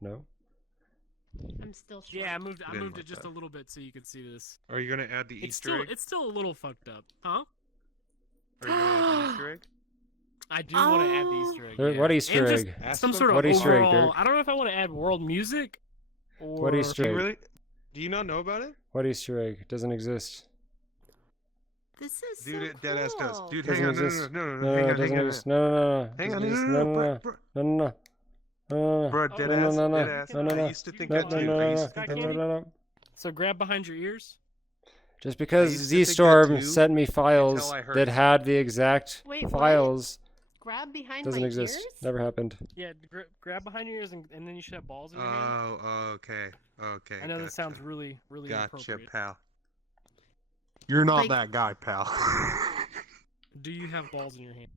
No. I'm still short. Yeah, I moved like it just that. a little bit so you could see this. Are you gonna add the Easter egg? It's still a little fucked up, huh? Are you gonna add the Easter egg? I do want to add the Easter egg. What yeah. Easter and egg? Just some them sort for of What Easter egg, overall. Dirk? I don't know if I want to add world music or What Easter Do you egg? really? Do you not know about it? What Easter egg? It doesn't exist. This is Dude, so it dead ass does. cool. Dude, Doesn't hang on, exist. no, No, hang it on, doesn't hang on. exist. No. Hang on, Doesn't exist. No. Bro, dead No, ass, no, no, dead ass. no, no, no. I used to think No, that no, too. no, I no, used to think no, that no, too. no. So grab behind your ears. Just because used to think that Z-Storm too, sent me files until I heard that it. had the exact Wait, what? files, Grab behind doesn't my exist. ears? Never happened. Yeah, grab behind your ears and then you should have balls in your hand. Oh, okay. I know this sounds really Gotcha, inappropriate. pal. You're not Like- that guy, pal. Do you have balls in your hand?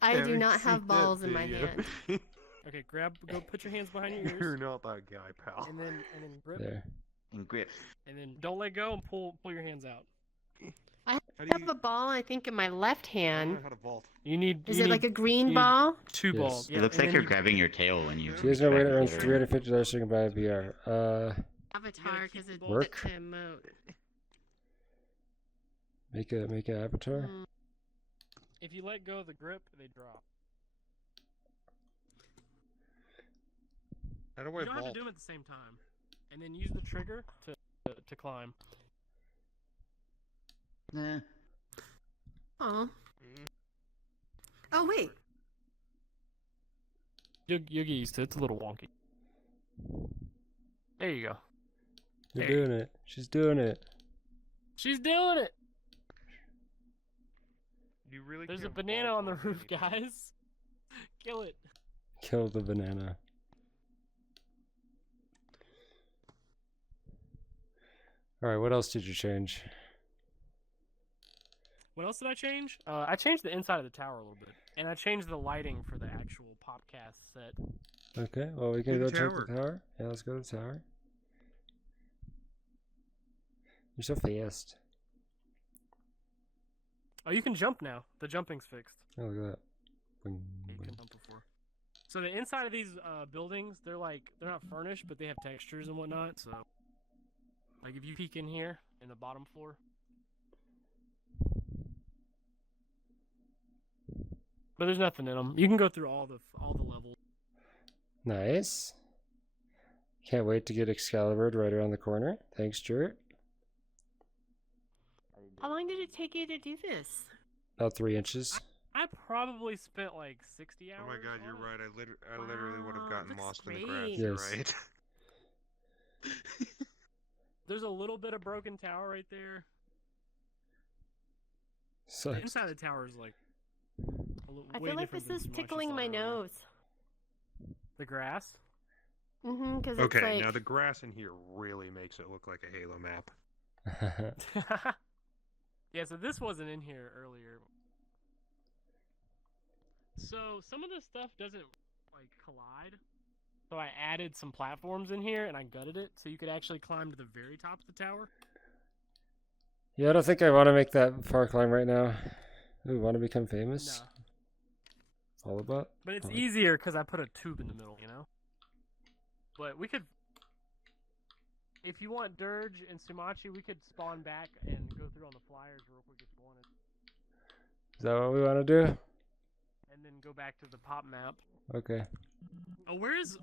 I do not have balls in my hand. Okay, go put your hands behind your ears. You're not that guy, pal. And then grip. There. And grip. And then don't let go and pull your hands out. I How do have you- a ball, I think, in my left I don't hand. know how to vault. You need. Is you it like need a green you- ball? two Yes. balls? It looks and like then you're you- grabbing your tail when you. So you guys know where it earns retract your $350 so you can buy a VR. Avatar, because it's Work? to emote. Make a avatar. If you let go of the grip, they drop. How do I You don't have vault? to do them at the same time. And then use the trigger to climb. Nah. Oh. Oh, wait. You'll get used to it. It's a little wonky. There you go. You're Hey. doing it. She's doing it. She's doing it. You really There's a can't banana vault on the on roof, anything. guys. Kill it. Kill the banana. Alright, what else did you change? What else did I change? I changed the inside of the tower a little bit, and I changed the lighting for the actual Popcast set. Okay, well we can Do go the check tower. the tower. Yeah, let's go to the tower. You're so fast. Oh, you can jump now. The jumping's fixed. Oh, look at that. Boing, You boing. couldn't jump before. So the inside of these buildings, they're not furnished, but they have textures and whatnot. So, like if you peek in here in the bottom floor, but there's nothing in them. You can go through all the levels. Nice. Can't wait to get Excalibur right around the corner. Thanks, Jert. How long did it take you to do this? About 3 inches. I probably spent like 60 hours. Oh my god, you're on it. right. I literally would have Wow, gotten looks lost in the great. grass. Yes. You're right. There's a little bit of broken tower right there. The Sucks. inside of the tower is like a little. I way feel like different this than is Sumatchi tickling saw my earlier. nose. The grass. Because Okay, it's like... now the grass in here really makes it look like a Halo map. Yeah, so this wasn't in here earlier. So some of the stuff doesn't like collide. So I added some platforms in here and I gutted it so you could actually climb to the very top of the tower. Yeah, I don't think I want to make that far climb right now. Ooh, want to become famous? No. All about? But it's Oh. easier because I put a tube in the middle, you know? But we could... If you want Durge and Sumatchi, we could spawn back and go through on the flyers real quick if you wanted. Is that what we want to do? And then go back to the pop map. Okay. Oh, where's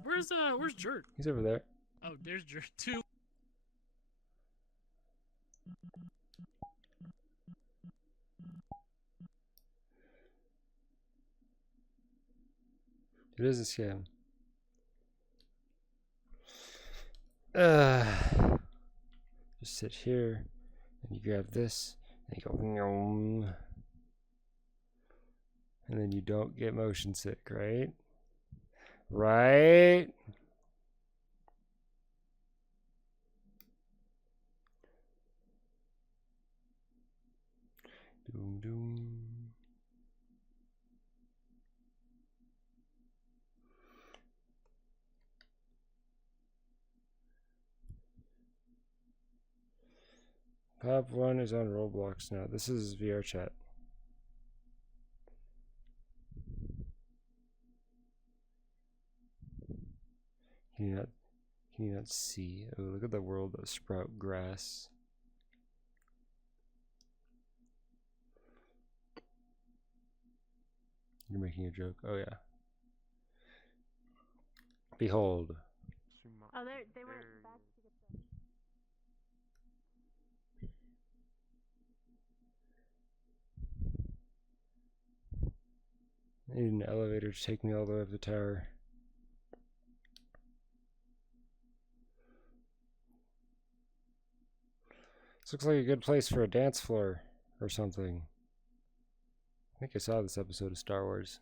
Jert? He's over there. Oh, there's Jert too. It is a scam. Just sit here, and you grab this, and you go, "Nyom." And then you don't get motion sick, right? Right? Doom doom. Pop 1 is on Roblox now. This is VR chat. Can Can you not see? Oh, look at the world of sprout grass. You're making a joke. Oh yeah. Behold. Oh, they went back to get the... I need an elevator to take me all the way up the tower. This looks like a good place for a dance floor or something. I think I saw this episode of Star Wars.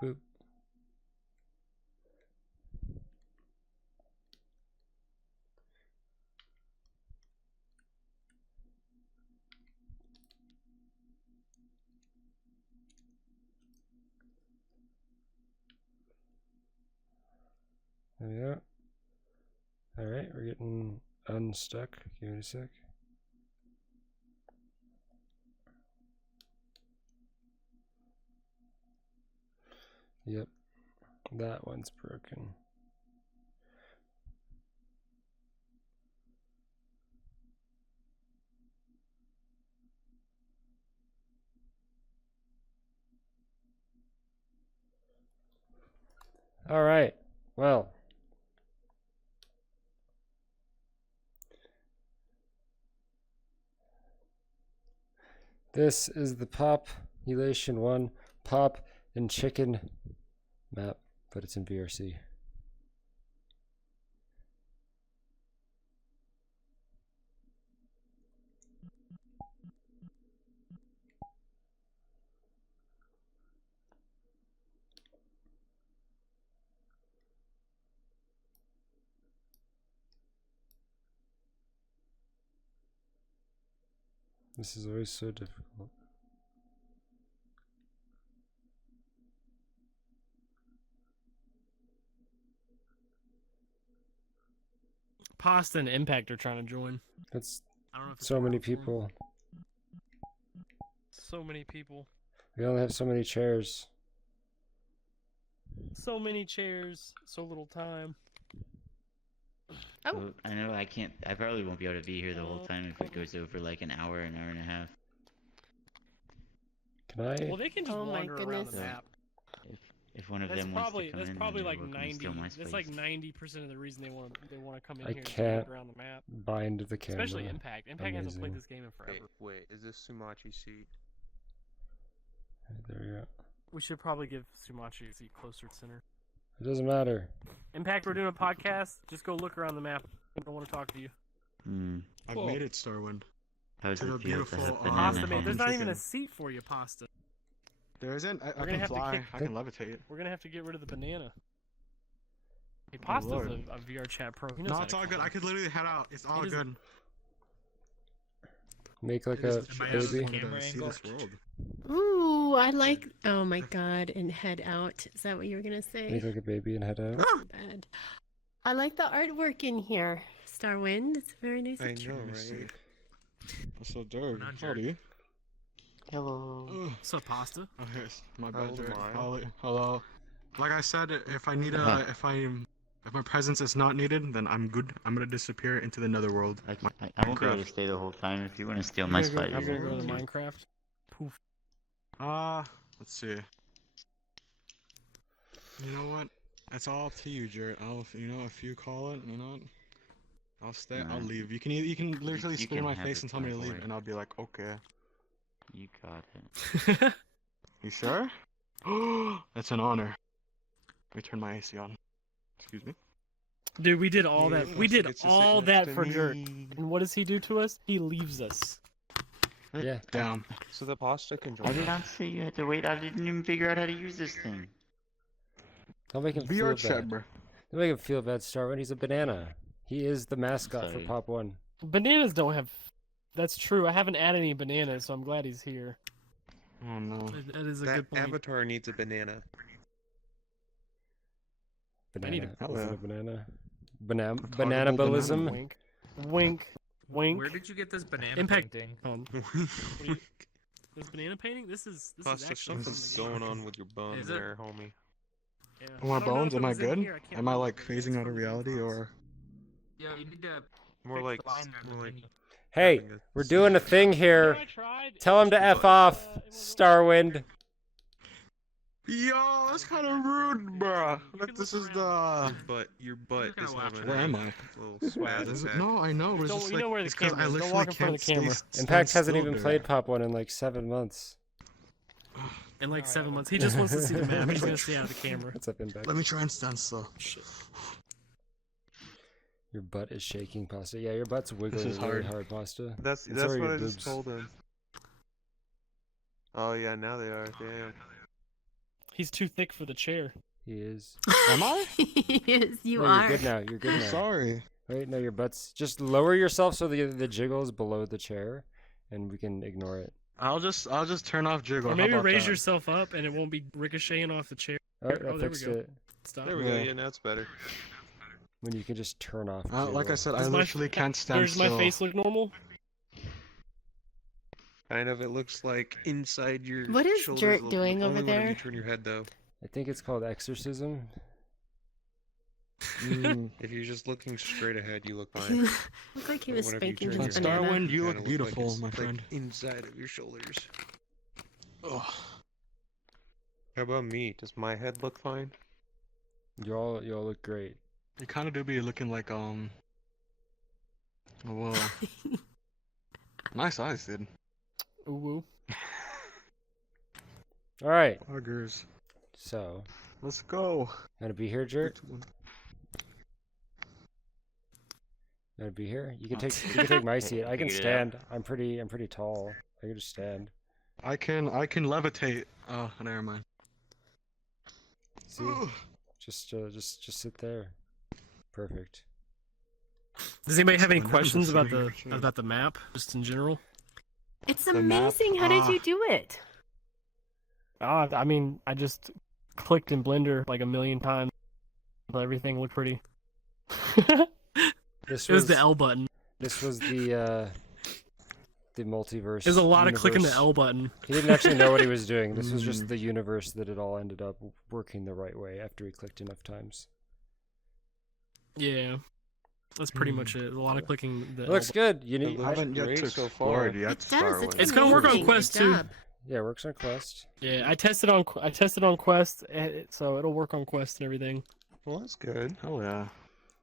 Boop. There we go. Alright, we're getting unstuck. Give me a sec. Yep, that one's broken. Alright, well. This is the Population 1 Pop and Chicken map, but it's in VRC. This is always so difficult. Pasta and Impact are trying to join. That's I don't know if it's so many possible. people. So many people. We only have so many chairs. So many chairs. So little time. Oh, Well, I know I can't. I probably won't be able to be here the whole time if it goes over like an hour and a half. Can I? Well, they can just Oh my wander around the goodness. map. If one of That's them probably wants to come in, probably then like you're welcome to 90. steal my That's like space. 90% of the reason they want to come in I here and can't walk around the map. bind the camera. Especially Impact. Impact hasn't played Amazing. this game in forever. Wait, is this Sumatchi seat? There we go. We should probably give Sumatchi a seat closer to center. It doesn't matter. Impact, we're doing a podcast. Just go look around the map. I don't want to talk to you. I've Cool. made it, Starwind. How's To it the feel to have beautiful, banana Pasta, Pasta, man. There's hands? not even a chicken. seat for you, Pasta. There isn't? I gonna can have to fly. kick- I can levitate. We're gonna have to get rid of the banana. Hey, Oh, Pasta's Lord. a VR chat pro. He knows No, how it's to all good. code. I could literally head out. It's all It is- good. Make like I a just baby. wanted Camera to see angle. this world. ooh, I like. Oh my god, and head out. Is that what you were gonna say? Make like a baby and head out. Too bad. I like the artwork in here. Starwind, it's very nice. I of you. know, Let me see. right? What's up, Dirk? Not Howdy. Hello. What's up, Pasta? Oh, yes. My How bad, old Dirk. am I? Hello. Like I said, if I need a, if my presence is not needed, then I'm good. I'm gonna disappear into the netherworld. I won't be able to Minecraft. stay the whole time. If you want to steal I'm my gonna spot, go, I'm you're gonna go to welcome to. Minecraft. Poof. Let's see. You know what? It's all up to you, Jared. If you call it, I'll stay. I'll Nah. leave. You can literally You spit in can my have face it, and tell me to my leave, boy. and I'll be like, okay. You got it. You sure? That's an honor. Let me turn my AC on. Excuse me. Dude, we did all Yeah, that. We Pasta did gets to sit all next that to for Jerk. me. And what does he do to us? He leaves us. Yeah. Damn. So the pasta can join I did us. not say you had to wait. I didn't even figure out how to use this thing. Don't make him feel VR bad. chat, bro. Don't make him feel bad, Starwind. He's a banana. He is the mascot for Sorry. Pop 1. Bananas don't have. That's true. I haven't added any bananas, so I'm glad he's here. Oh no. That is a That good point. avatar needs a banana. I need Banana. a- Is it Hello. a banana? Portable Bananabalism? Wink. Wink. Wink. Where did you get this banana Impact. painting? This banana painting? This is Pasta, actually something's from the game. going on with your bone Is it? there, homie. Yeah. My I don't know bones, if am it I was in good? here, can't Am I remember, like but phasing it's out of from the reality game or? Yo, you need to More fix like, the line there in the more like menu. Hey, having a we're doing a thing here. I tried. Tell him to F off, Starwind. Yo, that's kind of rude, bruh. You Like can this look is around. the. Your butt gonna is watch having Where am I? a little spaz Is it? attack. No, I know. But it's Don't- just you like know where the it's 'cause camera I is. Don't literally walk in front of can't the camera. stand Impact hasn't still even during played it. Pop 1 in like 7 months. In like 7 months. He just wants to see the map. He's gonna stay out of the camera. What's up, Impact? Let me try and stand still. Your butt is shaking, Pasta. Yeah, your butt's wiggling is really hard. hard, Pasta. That's And so are what your I just boobs. told him. Oh yeah, now they are. Damn. He's too thick for the chair. He is. Am I? Yes, you No, are. you're good now. You're good I'm now. sorry. Wait, no, your butt's just lower yourself so the jiggle is below the chair, and we can ignore it. I'll just turn off jiggle. Or How maybe about raise that? yourself up and it won't be ricocheting off the chair. Oh, There- that oh, there we fixed go. it. Stop. There we go. Yeah. Yeah, now it's better. When you can just turn off. Like I jiggle. said, I Does my- literally can't stand Does still. my face look normal? Kind of. It looks like inside your. What is shoulders Jert look- doing over only whenever there? you turn your head though. I think it's called exorcism. If you're just looking straight ahead, you look fine. Looked like he But was whenever you spanking turn his your banana. Starwind, you Kinda look like beautiful, it's, my like, friend. inside of your shoulders. Ugh. How about me? Does my head look fine? You all look great. You kind of do be looking like Well, nice eyes, dude. Ooh woo. All right. Buggers. So, Let's go. gonna be here, Jert. Gonna be here. You can take my seat. I can Figured it out. stand. I'm pretty tall. I can just stand. I can levitate. Oh, never mind. See? Just sit there. Perfect. Does anybody have any Whenever questions the about sitting the map, just in general? It's The map, amazing. How did you do it? I mean, I just clicked in Blender like a million times, but everything looked pretty. This It was the L button. This was the multiverse. There's a lot of clicking the universe. L button. He didn't actually know what he was doing. This was just the universe that it all ended up working the right way after he clicked enough times. Yeah, that's pretty much it. A lot of clicking the It L looks button. good. You need. I haven't yet great to so explore it far. yet. It does. Starwind. It's gonna work on amazing. Quest Good too. job. Yeah, it works on Quest. Yeah, I tested on Quest, so it'll work on Quest and everything. Well, that's good. Hell yeah.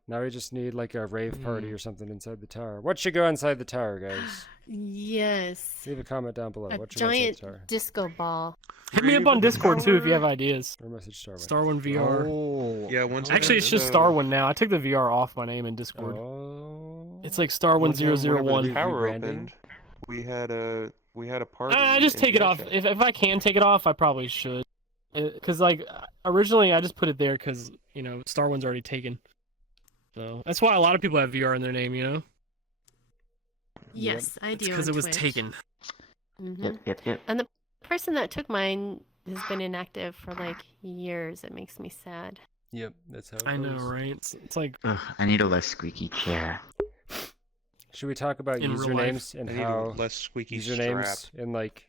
Now we just need like a rave party or something inside the tower. What should go inside the tower, guys? Yes. Leave a comment down below. A What should go inside giant the tower? disco ball. Hit me up on Discord too if you have ideas. Or message Starwind. StarwindVR. Oh. Yeah, once Actually, it's just Starwind now. I took the VR off my name in Discord. Oh. It's like Whenever the Starwind001. tower rebranding? opened, we had a party. I just in take it VRC. off. If I can take it off, I probably should. Because like originally I just put it there because Starwind's already taken. So that's why a lot of people have VR in their name. Yes, I do. Because on it was Twitch. taken. Mhm. And the person that took mine has been inactive for like years. It makes me sad. Yep, that's how it I know, goes. right? It's like Ugh, I need a less squeaky chair. Should we talk about In real life. usernames and I need a how less squeaky usernames strap. and like,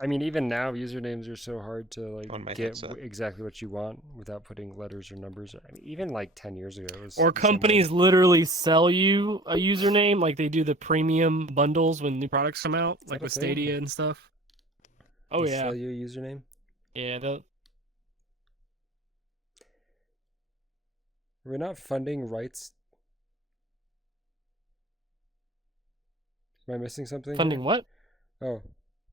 I mean, even now usernames are so hard to On my like get headset. exactly what you want without putting letters or numbers. I mean, even like 10 years ago, it was or the same way. companies literally sell you a username, like they do the premium bundles when new products come out, that like a with thing? Stadia and stuff. Oh They yeah, sell you a username. yeah. We're not funding rights. Am I missing something? Funding here? what? Oh,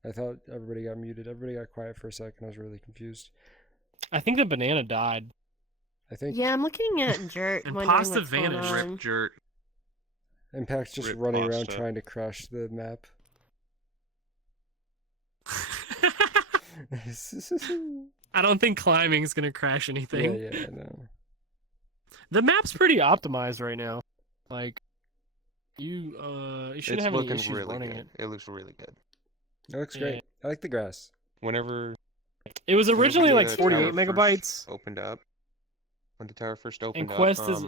I thought everybody got muted. Everybody got quiet for a second. I was really confused. I think the banana died. I think Yeah, I'm looking at Jert. And wondering pasta what's going vanished. on. Rip Jert. Impact's just Rip running around pasta. trying to crash the map. I don't think climbing is gonna crash anything. Yeah, I know. The map's pretty optimized right now. Like, you shouldn't It's have any looking issues really running good. it. It looks really good. It looks Yeah. great. I like the grass. Whenever It was originally whenever like the 48 tower first megabytes. opened up. When the tower first opened Quest up, is-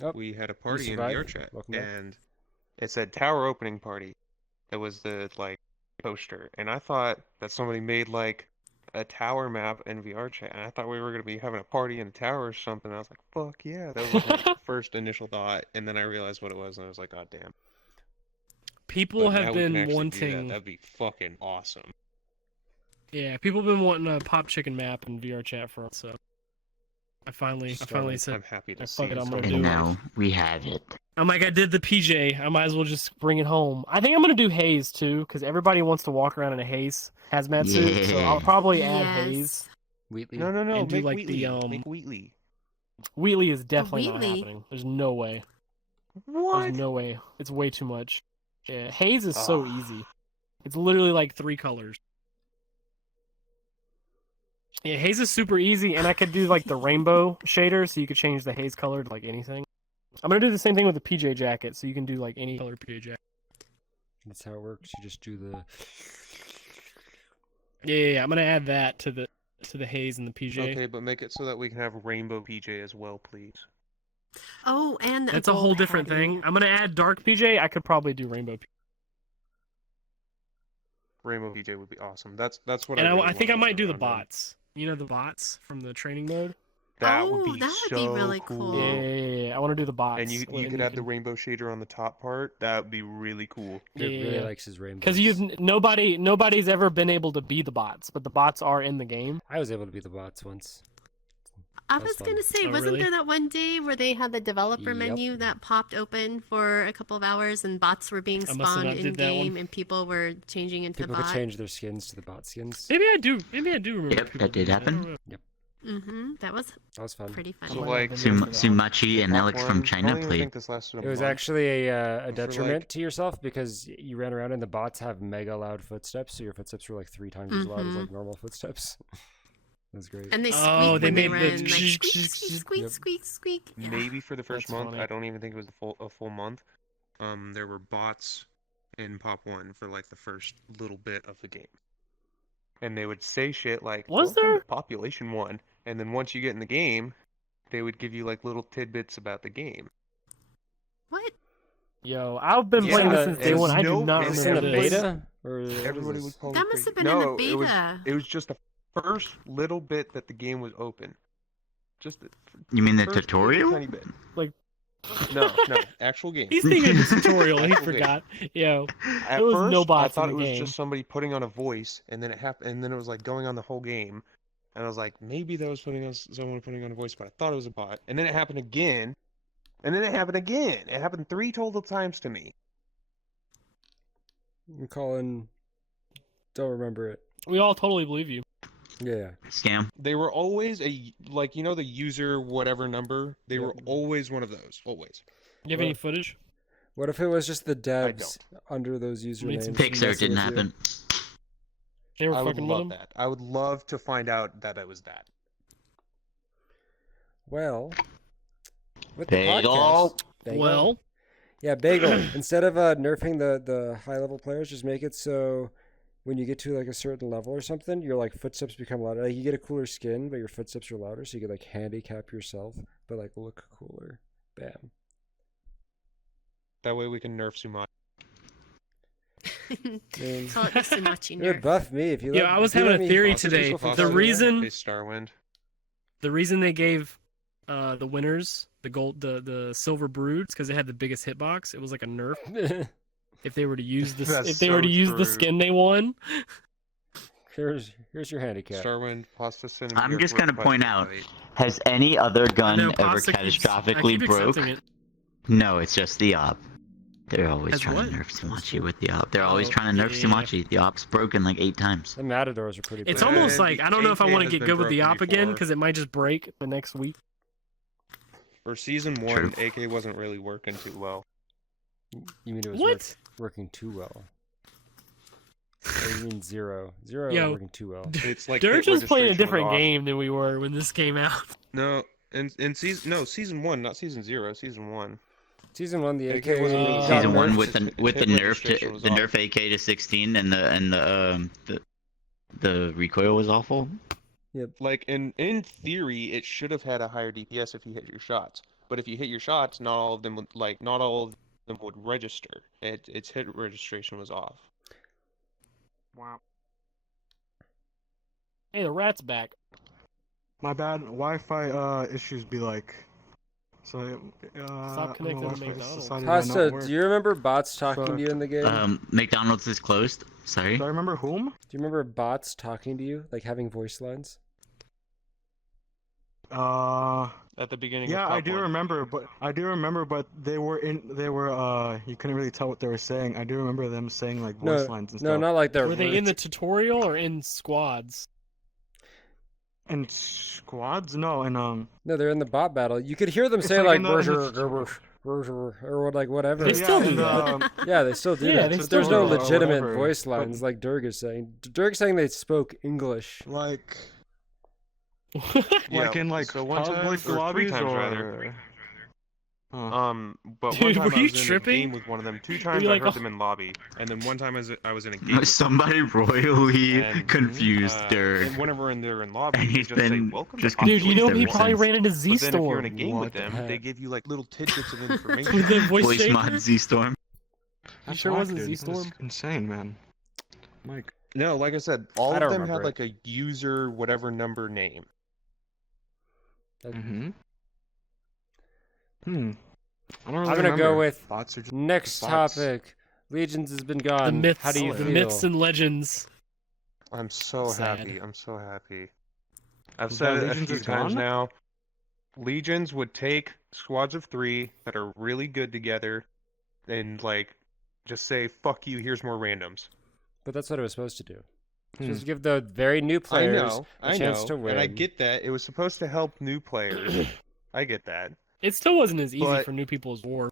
Oh, we had a party in survived? VRChat, Welcome back. and it said Tower Opening Party. It was the like poster, and I thought that somebody made like a tower map in VR chat, and I thought we were gonna be having a party in a tower or something. I was like, fuck yeah, that was like my first initial thought, and then I realized what it was, and I was like, god damn. People But have now we can been actually do wanting. that. That'd be fucking awesome. Yeah, people have been wanting a Pop Chicken map in VR chat for us, so I finally said, I'm happy to "Oh, see fuck it, it. I'm gonna And do it." now we have it. I'm like, I did the PJ. I might as well just bring it home. I think I'm gonna do haze too, because everybody wants to walk around in a haze hazmat suit. So I'll Yeah. probably add Yes. haze. Wheatley. No, And do, make like, Wheatley. the, Make Wheatley. Wheatley is definitely not Wheatley? happening. There's no way. What? There's no way. It's way too much. Yeah, haze is so Ah. easy. It's literally like 3 colors. Yeah, haze is super easy, and I could do like the rainbow shader, so you could change the haze color to like anything. I'm gonna do the same thing with the PJ jacket, so you can do like any color PJ jacket. That's how it works. You just do the. Yeah, I'm gonna add that to the haze and the PJ. Okay, but make it so that we can have rainbow PJ as well, please. Oh, and That's a whole gold different hattie. thing. I'm gonna add dark PJ. I could probably do rainbow PJ. Rainbow PJ would be awesome. That's what And I really I think I wanna might do the run around in. bots. You know the bots from the training mode? That Oh, would be that would be so really cool. cool. Yeah, I want to do the bots. And you could add the rainbow shader on the top part. That would be really cool. It really Yeah. likes his rainbows. Because nobody's ever been able to be the bots, but the bots are in the game. I was able to be the bots once. I That was was fun. gonna say, Oh, wasn't really? there that one day where they had the developer Yep. menu that popped open for a couple of hours and bots were being I must have spawned not in did that one. game and people were changing into People bot? could change their skins to the bot skins. Maybe I do remember. Yep, people that did doing happen. I don't know. That was That was fun. pretty funny. So might like have been there for that. Sumatchi and Pop Alex one, from I China don't even played. think this lasted a It was month. actually a for, detriment like- to yourself because you ran around and the bots have mega loud footsteps, so your footsteps were like 3 times as loud as like normal footsteps. That's great. And they squeak Oh, they when they made ran, the like squeak, squeak, squeak, Yep. squeak, squeak. Yeah. Maybe for the first That's month. funny. I don't even think it was a full month. There were bots in Pop 1 for like the first little bit of the game. And they would say shit like, Was "Welcome there? to Population 1." And then once you get in the game, they would give you like little tidbits about the game. What? Yo, I've been Yeah, playing this and since day one. I do no- not and Is this in remember a this. beta? Or what is Everybody this? was calling That me must have crazy. been in the No, beta. it was just the first little bit that the game was open. Just the You mean the first little tutorial? tiny bit. Like- No, actual game. He's thinking of the tutorial. He Actual game. forgot. Yo, At There was first, no bots I thought in it the was game. just somebody putting on a voice, and then it happened, and then it was like going on the whole game, and I was like, maybe that was someone putting on a voice, but I thought it was a bot, and then it happened again, and then it happened again. It happened 3 total times to me. Colin, don't remember it. we all totally believe you. Yeah. Scam. They were always like the user whatever number. They Yep. were always one of those, always. Do you have any footage? What if it was just the devs don't. under those Need usernames? some Pixar messing didn't with you? happen. They were I would fucking with love him. that. I would love to find out that it was that. Well, with the Bagel. podcast, Bagel? Well, Yeah, Bagel. Instead of nerfing the high level players, just make it so when you get to like a certain level or something, your like footsteps become louder. Like you get a cooler skin, but your footsteps are louder, so you could like handicap yourself, but like look cooler. Bam. That way we can nerf Sumatchi. Man, Call it the Sumatchi it would nerf. buff me if you. Yeah, let- I was if you having let a me- theory Possibly today. go for The fun. reason- Hey, Starwind. the reason they gave the winners the silver broods because they had the biggest hitbox. It was like a nerf. If they were to use this, That's if they were to so use the true. skin they won. here's your handicap. Starwind, pasta cinnamon. I'm here just for gonna request point to out, fight. has any other gun I know, ever Pasta keeps- I catastrophically keep broke? accepting it. No, it's just the op. They're always Has trying what? to nerf Sumatchi with the op. They're always Oh, trying to nerf yeah. Sumatchi. The op's broken like 8 times. The Matadors are pretty. It's big. almost And like the I don't know if I AK want to has get been good with the broken op again before. because it might just break the next week. For season 1, True. AK wasn't really working too well. You mean it was What? working too well? Or you mean zero? Zero Yo. working too well. It's like Dirge hit was playing a registration different off. game than we were when this came out. No, season 1, not season 0. Season 1. Season 1, the AK AK wasn't really got Season nerfed. 1 nerfed. with the Its with the hit nerf registration to was the off. nerf AK to 16 and the recoil was awful. Like in theory, it should have had a higher DPS if you hit your shots. But if you hit your shots, not all of them them would register. Its hit registration was off. Wow. Hey, the rat's back. My bad. Wi-Fi issues be like. So Stop connecting to Wi-Fi just McDonald's. decided to Pasta, not do work. you remember bots talking to you Fuck. in the game? McDonald's is closed. Sorry. Do I remember whom? Do you remember bots talking to you, like having voice lines? At the beginning Yeah, of I Pop do 1. remember, but they were you couldn't really tell what they were saying. I do remember them saying like voice lines and No, stuff. not like that. Were they in the tutorial or in squads? And squads? No, and No, they're in the bot battle. You could hear them It's say like like in the- in the "Berger, tutorial." or like whatever. They still do and, that. Yeah, they still do Yeah, that. they But still there's do no that. legitimate Whatever, voice but- lines like Durg is saying. Durg's saying they spoke English. like Yeah, in like so one time, public or 3 lobbies times or rather. Huh. But Dude, one time were I you was in a tripping? game with one of them. 2 times you I like, heard oh- them in lobby, and then one time I was in a game with Somebody royally And, confused and Durg. whenever they're in lobby, And they he's just say been welcome just to Dude, you know Ever he probably since. ran into But then if you're in a Z-Storm game What with the them, heck? they give you like little tidbits of with information. the voice Voice mod changer. Z-Storm. You That's sure whack, wasn't dude. Z-Storm? That's insane, man. Mike. No, like I said, all I of don't them remember had it. like a user whatever number name. Mm-hmm. I don't really I'm gonna go remember. with Bots are just next bots. topic. Legions has been The gone. myths, How do you the feel? myths and legends. I'm so Sad. happy. I'm so happy. I've That said it a Legions few is times gone? now. Legions would take squads of 3 that are really good together and like just say fuck you, here's more randoms. But that's what it was supposed to do. It's Hmm. supposed to give the very new I players know, a I chance know, to win. and I get that. It was supposed to help new players. I get that. It still wasn't as easy But- for new people as war.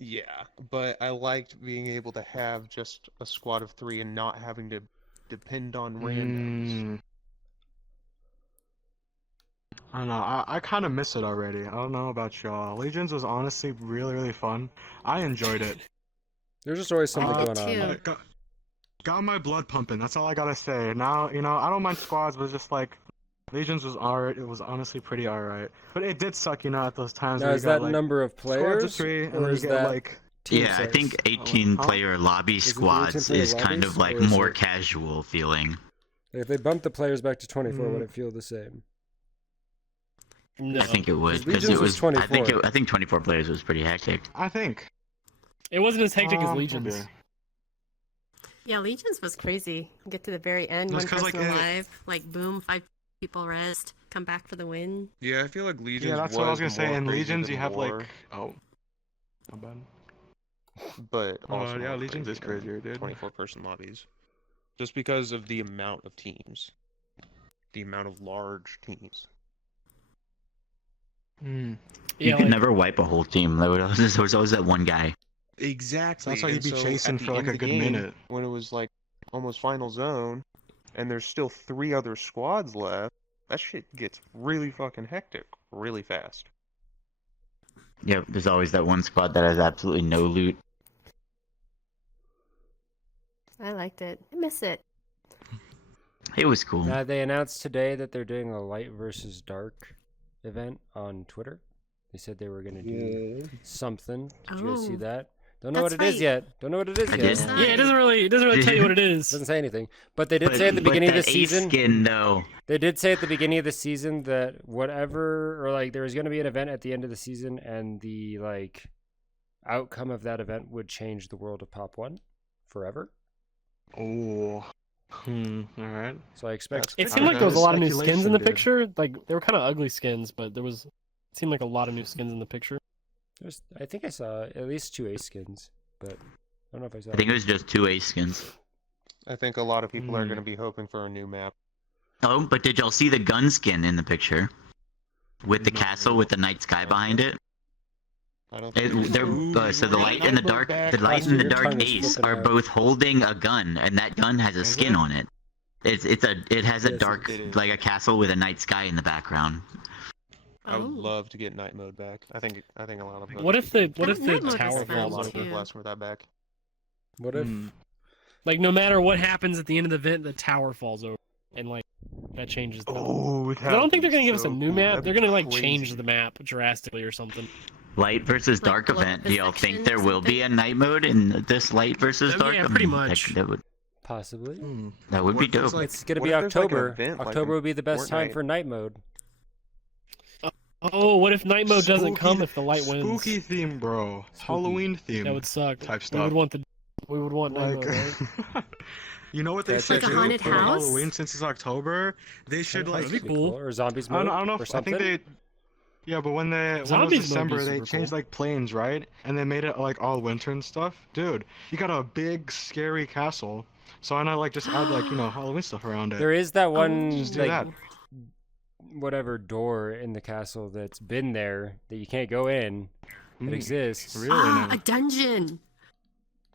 Yeah, but I liked being able to have just a squad of 3 and not having to depend on randoms. I don't know. I kind of miss it already. I don't know about y'all. Legions was honestly really, really fun. I enjoyed it. There's just always something Uh, going on. too. Got my blood pumping. That's all I gotta say. Now, I don't mind squads, but it's just like Legions was alright. It was honestly pretty alright. But it did suck, at those times Now, where is you got that like number of squads players, of 3, and or then you is get that like team Yeah, I size? think 18-player lobby Is it the squads 18-player is kind of lobbies, like or is more it- casual feeling. If they bumped the players back to 24, would Mm. it feel the same? No, I think it would because Legions it was was. I think 24. I think 24 players was pretty hectic. I think. it wasn't as hectic as maybe. Legions. Yeah, Legions was crazy. Get to the very end, That's one 'cause, person like, alive, like boom, 5 people rest, come back for the win. Yeah, I feel like Legions Yeah, that's what I was gonna say. more In crazy Legions, than you have War, like my bad. but Oh, also yeah, more Legions is crazy than crazier, dude. 24-person lobbies. Just because of the amount of teams. The amount of large teams. Hmm. You Yeah, could like, never wipe a whole team. There was always that one guy. Exactly. That's why you'd and be so chasing at the for, like, end a of the good game, minute. when it was like almost final zone, and there's still 3 other squads left, that shit gets really fucking hectic really fast. Yep, there's always that one squad that has absolutely no loot. I liked it. I miss it. It was cool. They announced today that they're doing a light versus dark event on Twitter. They said they were going to do something. Did you guys see Oh. that? Don't know what That's it is right. yet. Don't know what it is I yet. did. yeah, it doesn't really tell you what it is. Doesn't say anything. But they did say at the beginning of the that ace season. skin, though. They did say at the beginning of the season that whatever, or like there was going to be an event at the end of the season, and the like outcome of that event would change the world of Pop 1 forever. Oh. Alright. So I expect. It I seemed like know, there was a lot of new skins speculation, in the dude. picture. Like they were kind of ugly skins, but it seemed like a lot of new skins in the picture. I think I saw at least 2 ace skins, but I don't know if I saw. I think it was just 2 ace skins. I think a lot of people are Hmm. going to be hoping for a new map. Oh, but did y'all see the gun skin in the picture? With the No. castle with the night sky behind it? I don't So think the light and the dark, Your tongue is ace flipping are out. both holding a gun, and that gun has a Is skin it? on it. It has a Yes, dark, it is. like a castle with a night sky in the background. I would Oh. love to get night mode back. I think a lot of What if the Night mode is tower fun, falls a lot of over? too. people ask for that back. What if? Like no matter what happens at the end of the event, the tower falls over, and like that changes. The Oh, I don't think they're gonna give us a new map. That'd They're be gonna like crazy. change the map drastically or something. Light versus Like, dark below event. the Do y'all section think or there will be a night mode in this light versus dark? Yeah, I pretty mean, much. That would Possibly. that would What be if there's, dope. like- It's gonna what be if there's, like, an October. event, like October in would be the best time Fortnite? for night mode. Oh, what if night mode doesn't come Spooky- if the light wins? Spooky theme, bro. Spooky. Halloween theme. That would suck. Type We stuff. would want night Like, mode, right? you know what they That's should Like a do haunted for house? Halloween since it's October? They should like. That'd be cool. Or zombies I mode. don't know. Or I something. think they. Yeah, but when it was Zombies mode December, is they super changed cool. like planes, right? And they made it like all winter and stuff. Dude, you got a big scary castle. So why not like just add like Halloween stuff around it? There is that one Just do like that. whatever door in the castle that's been there that you can't go in. It exists. Really? Ah, now? a dungeon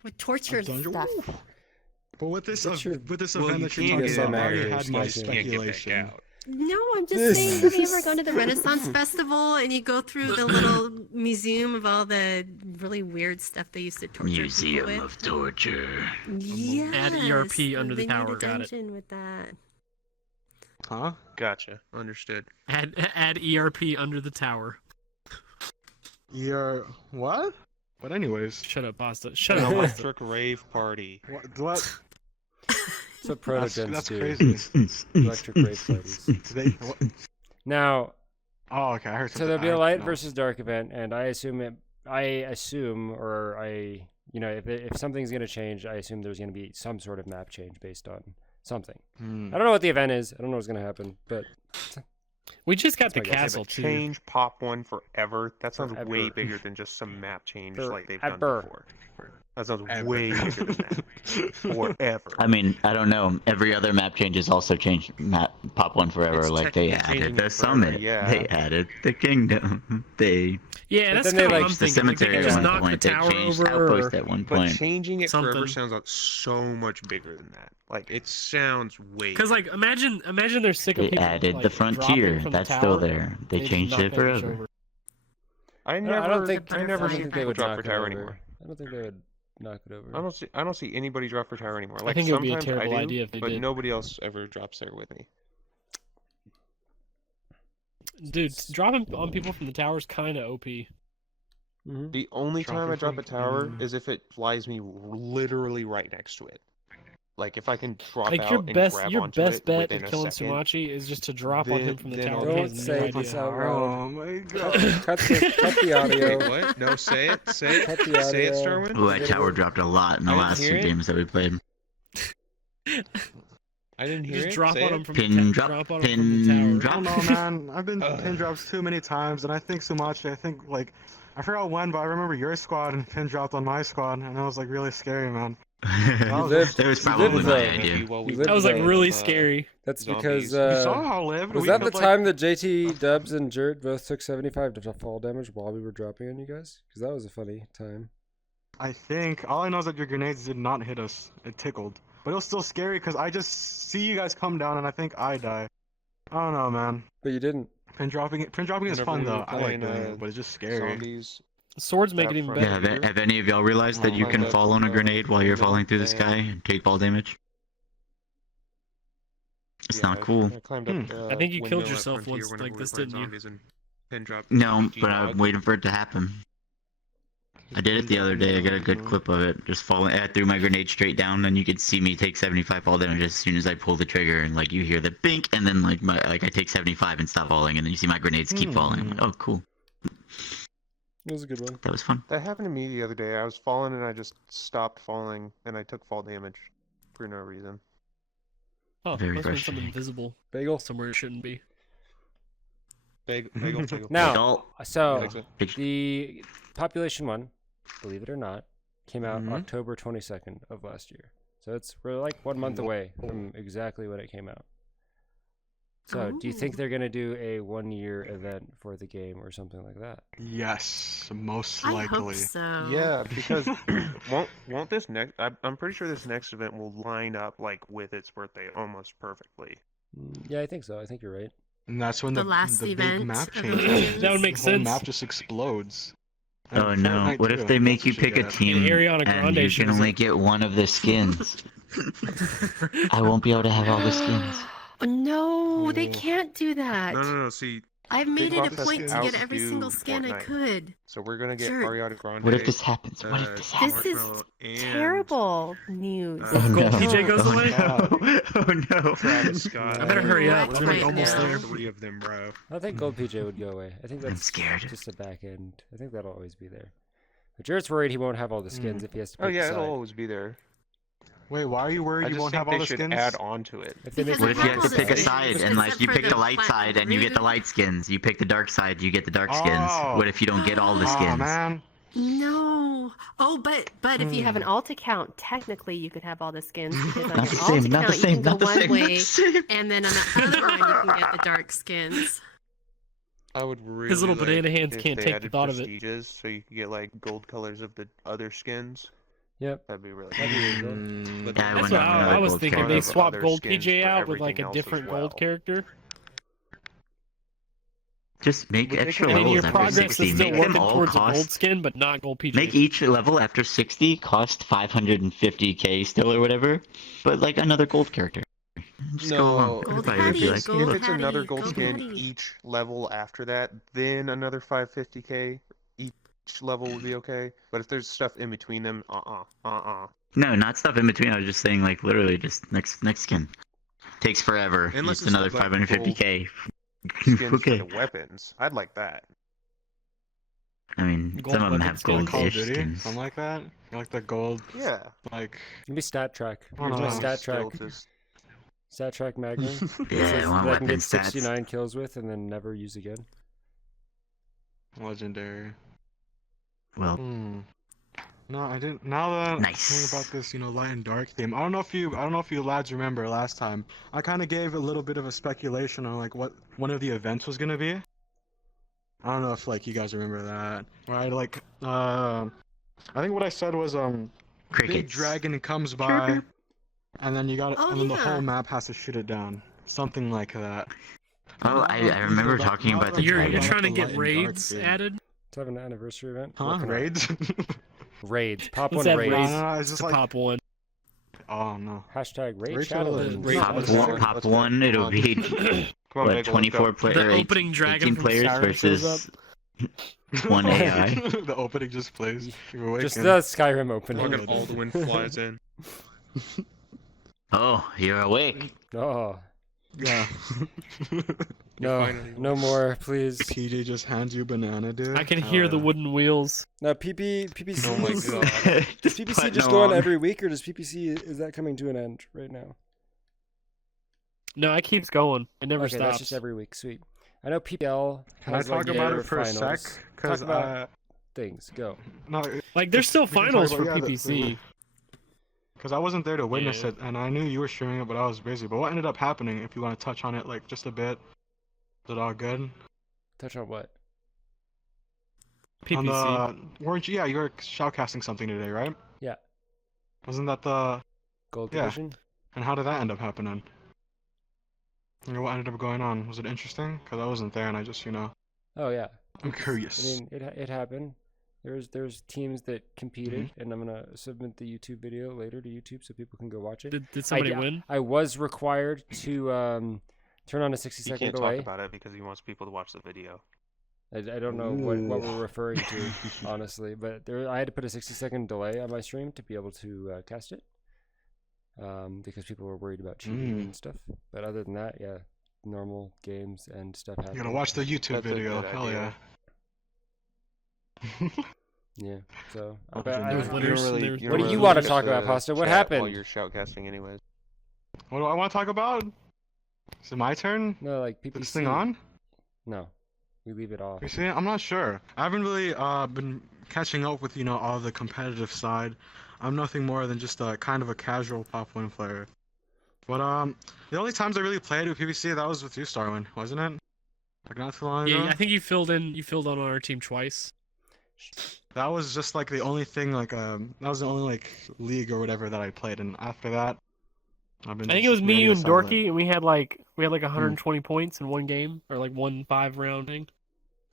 with torture dungeon? stuff. But with this That's your- with this Well, event you that you're can't talking get about, that I already matter, had my so you can't get back speculation. out. No, I'm just saying, have you ever gone to the Renaissance Festival and you go through the little museum of all the really weird stuff they used to torture people Museum with? of Torture. Yes. Add ERP under the they tower, Made a got it. dungeon with that. Huh? Gotcha. Understood. Add ERP under the tower. You're what? But anyways, Shut up, Pasta. Shut An up, Pasta. electric rave party. what? That's what proto-gens That's do. crazy. Electric rave parties. What? Now, Oh, okay. I heard so something. there'll be a I- light no. versus dark event, and I assume, if something's gonna change, I assume there's gonna be some sort of map change based on something. Hmm. I don't know what the event is. I don't know what's gonna happen, but We just got the That's my guess. castle too. Change Pop 1 forever. That sounds way Forever. bigger than just some map change like they've done Forever. before. That sounds Ever. way bigger than that. Forever. I mean, I don't know. Every other map changes also changed map Pop 1 Forever. It's Like they technically added changing the it forever, summit. yeah. They added the kingdom. They Yeah, But that's then they, kind of what like, I'm the thinking. Like, they cemetery could at just one knock the point. They tower changed over. Outpost at one But point. changing it forever Something. sounds like so much bigger than that. Like it sounds way. Because like imagine they're sick of They people added like, the dropping frontier. from the That's still tower. there. They just changed knock it that bitch forever. over. I I never. don't think I never think see they people would drop knock for it tower over. anymore. I don't think they would knock it over. I don't see anybody drop for tower anymore. Like think it would be a sometimes I terrible do, idea if they but did. nobody else ever drops there with me. Dude, dropping on people from the tower is kind of OP. Mm-hmm. The only time I Dropping drop a from- tower is if it flies me literally right next to it. Like if I can drop Like out your and best grab your onto best it bet within at a killing second. Sumatchi is just to drop on him from the Then tower. I'll He Don't has no say idea this how. out loud. Oh my god. Cut the audio. Wait, what? No, say it. Say it. Cut the Say it, audio. Starwind. Ooh, that tower dropped a lot in the I didn't last hear two it. games that we played. I didn't hear Just it. drop Say on it. him from Pin the drop, drop on him pin from the tower. drop. I don't know, man. I've been Ugh. pin drops too many times, and I think Sumatchi. I think like I forgot when, but I remember your squad and pin dropped on my squad, and that was like really scary, man. lived- That was you probably lived my there. idea. You That was like lived really there. scary. That's Zombies. because You saw how I lived. was We that the could, like- time that JT, Dubs, and Jert both took 75 to fall damage while we were dropping on you guys? Because that was a funny time. I think all I know is that your grenades did not hit us. It tickled, but it was still scary because I just see you guys come down, and I think I die. I don't know, man. But you didn't. Pin dropping is Whenever fun we were though. I like playing, doing it, but it's just scary. Zombies. Swords make it even That better. Yeah, front- have any of y'all realized that you Oh, can yeah. fall on a grenade while you're falling through the Yeah. sky and take fall damage? It's Yeah, not cool. I climbed up, I think you killed windmill at yourself Frontier once whenever like we this, were playing didn't you? zombies and pin dropped No, GG but I'm mod. waiting for it to happen. I did it the other day. I got a good clip of it. Just falling. I threw my grenade straight down, and you could see me take 75 fall damage as soon as I pull the trigger. And like you hear the bink, and then like I take 75 and stop falling, and then you see my grenades keep falling. I'm like, oh, cool. It was a good one. That was fun. That happened to me the other day. I was falling and I just stopped falling and I took fall damage for no reason. Oh, Very must have been something frustrating. invisible Bagel. somewhere it shouldn't be. Bagel. Now, so Exit. the Population 1, believe it or not, came out Mhm. October 22nd of last year. So we're like 1 month away from exactly when it came out. So do you think Oh. they're going to do a 1-year event for the game or something like that? Yes, most I likely. hope so. Yeah, because won't this next? I'm pretty sure this next event will line up like with its birthday almost perfectly. Yeah, I think so. I think you're right. And that's when The the last big event map of the changes. Legends. That would make The whole sense. map just explodes. Oh And no! Fortnite What too, if they make that's you what pick a get. team Ariana and Grande you shows can only up. get one of the skins? I won't be able to have all the skins. No, they Mm. can't do that. No. See, I've made it a process point to get outdo every single skin I Fortnite. could. So we're gonna get Sure. Ariana Grande. What if this happens? What if this happens? This is terrible news. Oh no! Gold PJ goes oh, away? No. Oh no! Travis Scott. I better hurry up. What We're like right almost now? there. 3 of them, bro. I think Gold PJ would go away. I think that's I'm scared. just a back end. I think that'll always be there. But Jarrett's worried he won't have all the skins if he has to pick Oh yeah, a it'll side. always be there. Wait, why are you worried I you just won't think have all they the should skins? add on to it. If they make Because What it if you have to all pick a the side skins, and like except you for pick the the light side and you get the platinum. light skins? You pick the dark side, you get the dark skins. Oh. What if you don't get all the Oh skins? man. No. Oh, but if you have an alt account, technically you could have all the skins because on Not the your same. alt Not the account same. you can Not go the one same. Not way, the same. and then on the other one you can get the dark skins. I would really His little like banana hands if can't they take the added thought of it. prestiges, so you could get like gold colors of the other skins. Yep. That'd be really That'd be really cool. But Yeah, I That's wouldn't what have I another was gold thinking. character. They of swap other Gold skins PJ for out with like everything a else as different well. gold character. Just make But they extra can And then levels your levels after progress 60. is still Make them working all towards a gold cost. skin, but not gold PJ. Make each level after 60 cost 550k still or whatever, but like another gold character. Just go along. No, Gold Everybody would be Patty, like, gold if it's another Patty, gold gold skin Patty. each level after that, then another 550k each level would be okay. But if there's stuff in between them, No, not stuff in between. I was just saying, like, literally, just next skin. Takes forever. Unless Just it's another like 550k. skins Okay. for the weapons. I'd like that. I mean, Gold some of them weapon have skin. gold Call of ish Duty, skins. something like that. Like the gold, Yeah. like Give me stat track. Oh, Here's my no. stat Still track. just- Stat track Magnum. Yeah, Says I want that I can weapon get stats. 69 kills with and then never use again. legendary. Well, No, I didn't. Now that I'm Nice. hearing about this, light and dark theme, I don't know if you lads remember last time. I kind of gave a little bit of a speculation on like what one of the events was gonna be. I don't know if like you guys remember that. Right, like I think what I said was big crickets. dragon comes by, and then you got Oh, and then the yeah. whole map has to shoot it down. Something like that. Oh, I remember talking about the You're You're dragon. trying to the get light and dark raids theme. added? Let's have an anniversary event. Huh? Working on it. Raids? Raids. Pop Let's one have raids. No, raids. no, it's just To like pop one. oh no. Hashtag raid Rachel shadow. and- Legends. Pop Let's one, go. pop Let's go. one. It'll Come on. be Come on, what Bagel, let's 24 go. player, The 18 opening dragon from players Skyrim shows versus one AI. The opening just plays. You're Just awakened. the Skyrim opening. Fucking Alduin flies in. Oh, you're awake. Oh, Yeah. no, finally- no more, please. PJ just hands you banana, dude. I can hear the wooden wheels. No, PPC. Oh my god. Does PPC putting just go on along. every week, or does PPC is that coming to an end right now? No, it keeps going. It never Okay, stops. that's just every week. Sweet. I know PPL Can I has talk like about their it for a finals. sec? Talk Because about things. Go. no, Like, there's still we can talk finals about- for yeah, PPC. because I wasn't there to witness Yeah. it, and I knew you were streaming it, but I was busy. But what ended up happening? If you want to touch on it, like just a bit, is it all good? Touch on what? PPC. On the, weren't you? Yeah, you were shoutcasting something today, right? Yeah. Wasn't that the? Gold Yeah. division. And how did that end up happening? What ended up going on? Was it interesting? Because I wasn't there, and I just, Oh yeah. I'm I curious. mean, it happened. There's teams that competed, and I'm gonna submit the YouTube video later to YouTube so people can go watch it. Did somebody I- win? I was required to turn on a 60 You second can't delay. talk about it because he wants people to watch the video. I don't know what we're referring to, honestly, but I had to put a 60-second delay on my stream to be able to cast it, because people were worried about cheating and stuff. But other than that, yeah, normal games and stuff happen. You're gonna watch the YouTube That's a video. good Hell yeah. idea. Yeah. So, What but There was I- winners, really, there was- you What don't do you really wanna get talk about, to Pasta? What chat happened? While you're shoutcasting anyways. What do I want to talk about? Is it my turn? no, like Is PPC. this thing on? No, we leave it off. You see, I'm not sure. I haven't really been catching up with all the competitive side. I'm nothing more than just a kind of a casual Pop'N player. But the only times I really played with PvC, that was with you, Starwind, wasn't it? Like not too long ago. Yeah, I think you filled in on our team twice. That was just like the only thing, like that was the only like league or whatever that I played, and after that, I've been. I think it was just me, radio you, and silent. Dorky, and we had like 120 points in one game, or like 1-5 round thing.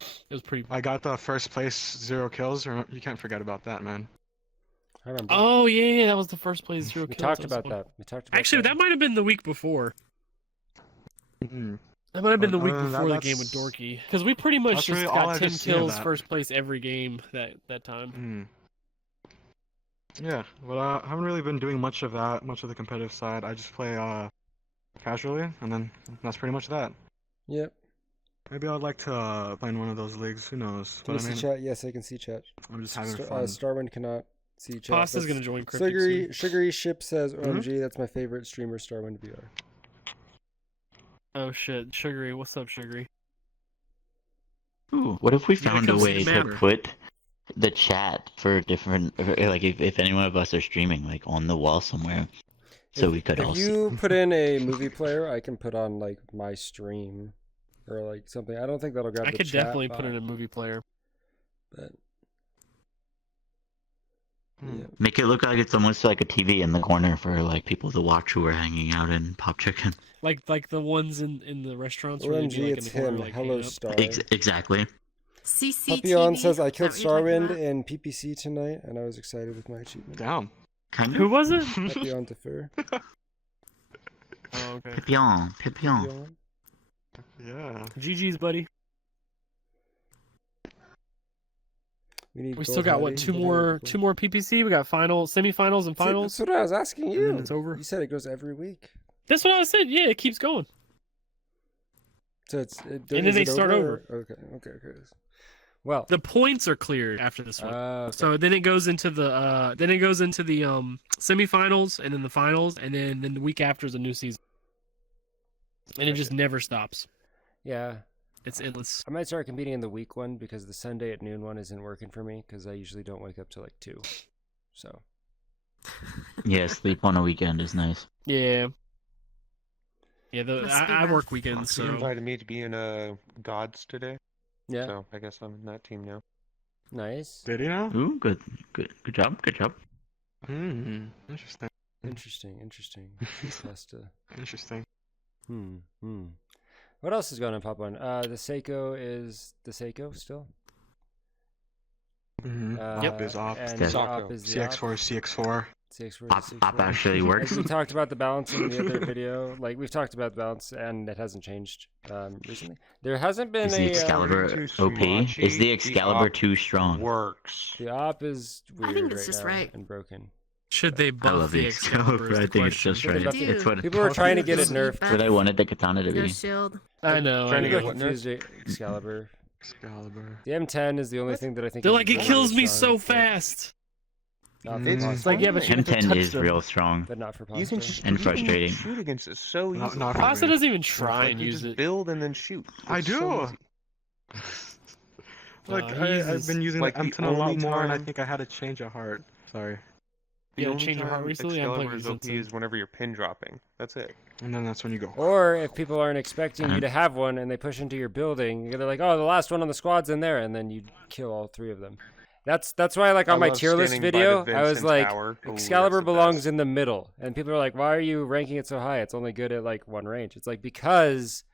It was pretty. I got the first place 0 kills. You can't forget about that, man. I remember. Oh yeah, that was the first place 0 we kills. talked about that. We talked about Actually, that might have been the week before. Mm. That might have been the But week other than that, before the game with that's- Dorky, because we pretty much that's just really all got I've 10 just seen of kills, that. first place every game that time. Yeah, but I haven't really been doing much of that, much of the competitive side. I just play casually, and then that's pretty much that. Yep. Maybe I'd like to play in one of those leagues. Who knows? Can you But I see mean, chat? Yes, I can see chat. I'm just having fun. Starwind cannot see chat. Pasta's That's- gonna join Cryptic soon. Sugary Ship says, Mm-hmm. OMG, that's my favorite streamer, StarwindVR. Oh shit, Sugary, what's up, Sugary? Ooh, what if we Yeah, found a come see way the to map. put the chat for different, like if any one of us are streaming, like on the wall somewhere, so we could If all see. you put in a movie player, I can put on like my stream or like something. I don't think that'll grab I the could chat definitely put bot, in a movie player. but Hmm. yeah. Make it look like it's almost like a TV in the corner for like people to watch who are hanging out in Pop Chicken. Like the ones in the restaurants where they'd be OMG, like it's in the corner, him. like Hello, hanging up. Star. Exactly. CCTV. Papillon says, I Is that killed what you're talking Starwind about? in PPC tonight, and I was excited with my achievement. Damn. Kind Who of. was it? Papillon Defer. Oh, okay. Papillon. Papillon. Yeah. GG's, buddy. need We still Gold got what? Hattie. Two more PPC. We got semifinals, and See, finals. that's what I was asking And you. then it's over. You said it goes every week. That's what I said. Yeah, it keeps going. So And then they start over. Okay. Well, The points are cleared after this one. okay. So then it goes into the semifinals and then the finals, and then the week after is a new season. And it just never stops. Yeah, It's endless. I might start competing in the week one because the Sunday at noon one isn't working for me because I usually don't wake up till like 2. So Yeah, sleep on a weekend is nice. Yeah. Yeah, Must be I rough. work weekends, You so invited me to be in Gods today, yeah, so I guess I'm in that team now. nice, Did he now? Ooh, good job. Interesting. interesting. Just has to. Interesting. What else is going on, Pop One? The Seiko is the Seiko still. Op is op. And Yes. op is the CX4 is CX4. CX4 Pop is Pop CX4. actually As works. we talked about the balance in the other video, like we've talked about the balance, and it hasn't changed recently. There hasn't been Is the a Excalibur Too OP? Sumatchi, Is the the Excalibur op too strong? Works. the op is I weird think it's right just now right. and broken. should they I buff love the Excalibur. is I the think it's question. just Should they right. buff it? It's what People were trying to get it Doesn't nerfed. buff. what I wanted the katana to No be. shield. I know. Trying I to know. get what Confused Excalibur. Excalibur. The M10 is the only thing that I think. They're is like, it really kills me strong, so but fast. not for It's Pop It's like, yeah, but you Star. have to M10 touch is them. real strong. But not for Pop You can Star. And you frustrating. Can shoot against it so Not- easily. not for Pasta me. doesn't even try Like, and you use just it. build and then shoot. I It's so do. easy. Like he I've uses- been using like, the the M10 a lot only more, and I time- think I had a change of heart. Sorry. The Yeah, only change your heart time recently. I'm playing Excalibur is since OP is whenever you're pin dropping. That's it. And then that's when you go. Or if people aren't expecting you to have one and they push into your building, they're like, "Oh, the last one on the squad's in there," and then you kill all 3 of them. That's why, like on I my love tier list standing by the video, I vents was and like, tower. Ooh, that's Excalibur the belongs best. in the middle, and people are like, "Why are you ranking it so high? It's only good at like 1 range." It's like because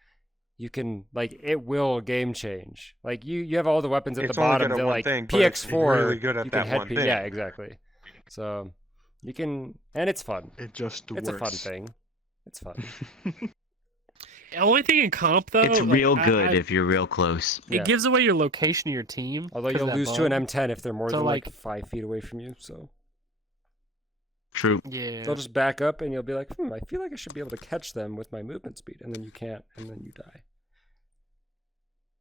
you can like it will game change. Like you have all the weapons at It's the only bottom. good at They're one like thing, but it's PX4. really good at you can that head one pe- thing. Yeah, exactly. So you can, and it's fun. It just It's works. a fun thing. It's fun. The only thing in comp though, It's like, real good I- if you're real close. Yeah. it gives away your location of your team. Although 'cause of you'll that lose to an bug. M10 if they're more So, than like like- 5 feet away from you. So True. Yeah. they'll just back up, and you'll be like, I feel like I should be able to catch them with my movement speed, and then you can't, and then you die.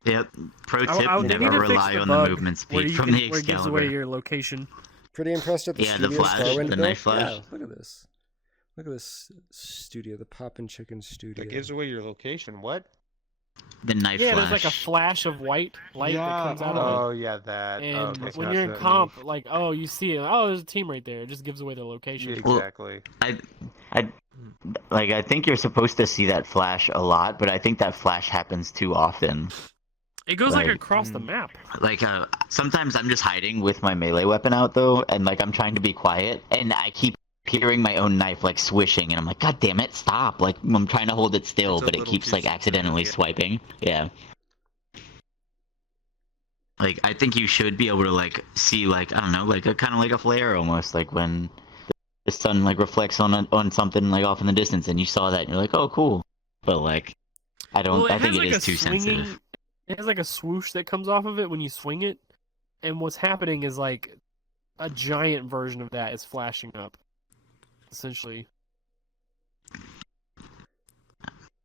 Yep. Pro I- tip: I would never need to fix rely the on the bug movement where speed you from can- the where it gives away Excalibur. your location. Pretty impressed at the Yeah, the studio flash, Starwind the built. knife flash. Yeah, look at this. Look at this studio, the Pop'N Chicken studio. That gives away your location. What? The knife Yeah, flash. there's like a flash of white light Yeah, that comes out of it. Oh yeah, that. And okay, when gotcha, you're in that comp, move. like, oh, you see it. Oh, there's a team right there. It just gives away their location. Yeah, Well, exactly. I think you're supposed to see that flash a lot, but I think that flash happens too often. It goes like Right. across the map. Like, sometimes I'm just hiding with my melee weapon out though, and like I'm trying to be quiet, and I keep hearing my own knife like swishing, and I'm like, God damn it, stop! Like I'm trying to hold it still, It's a but it little keeps too like slow, accidentally yeah. swiping. Yeah. Like I think you should be able to like see like I don't know like a kind of like a flare almost like when the sun like reflects on something like off in the distance, and you saw that and you're like, oh cool, but like I don't. Well, I it think has it like is a too swinging. sensitive. It has like a swoosh that comes off of it when you swing it, and what's happening is like a giant version of that is flashing up, essentially.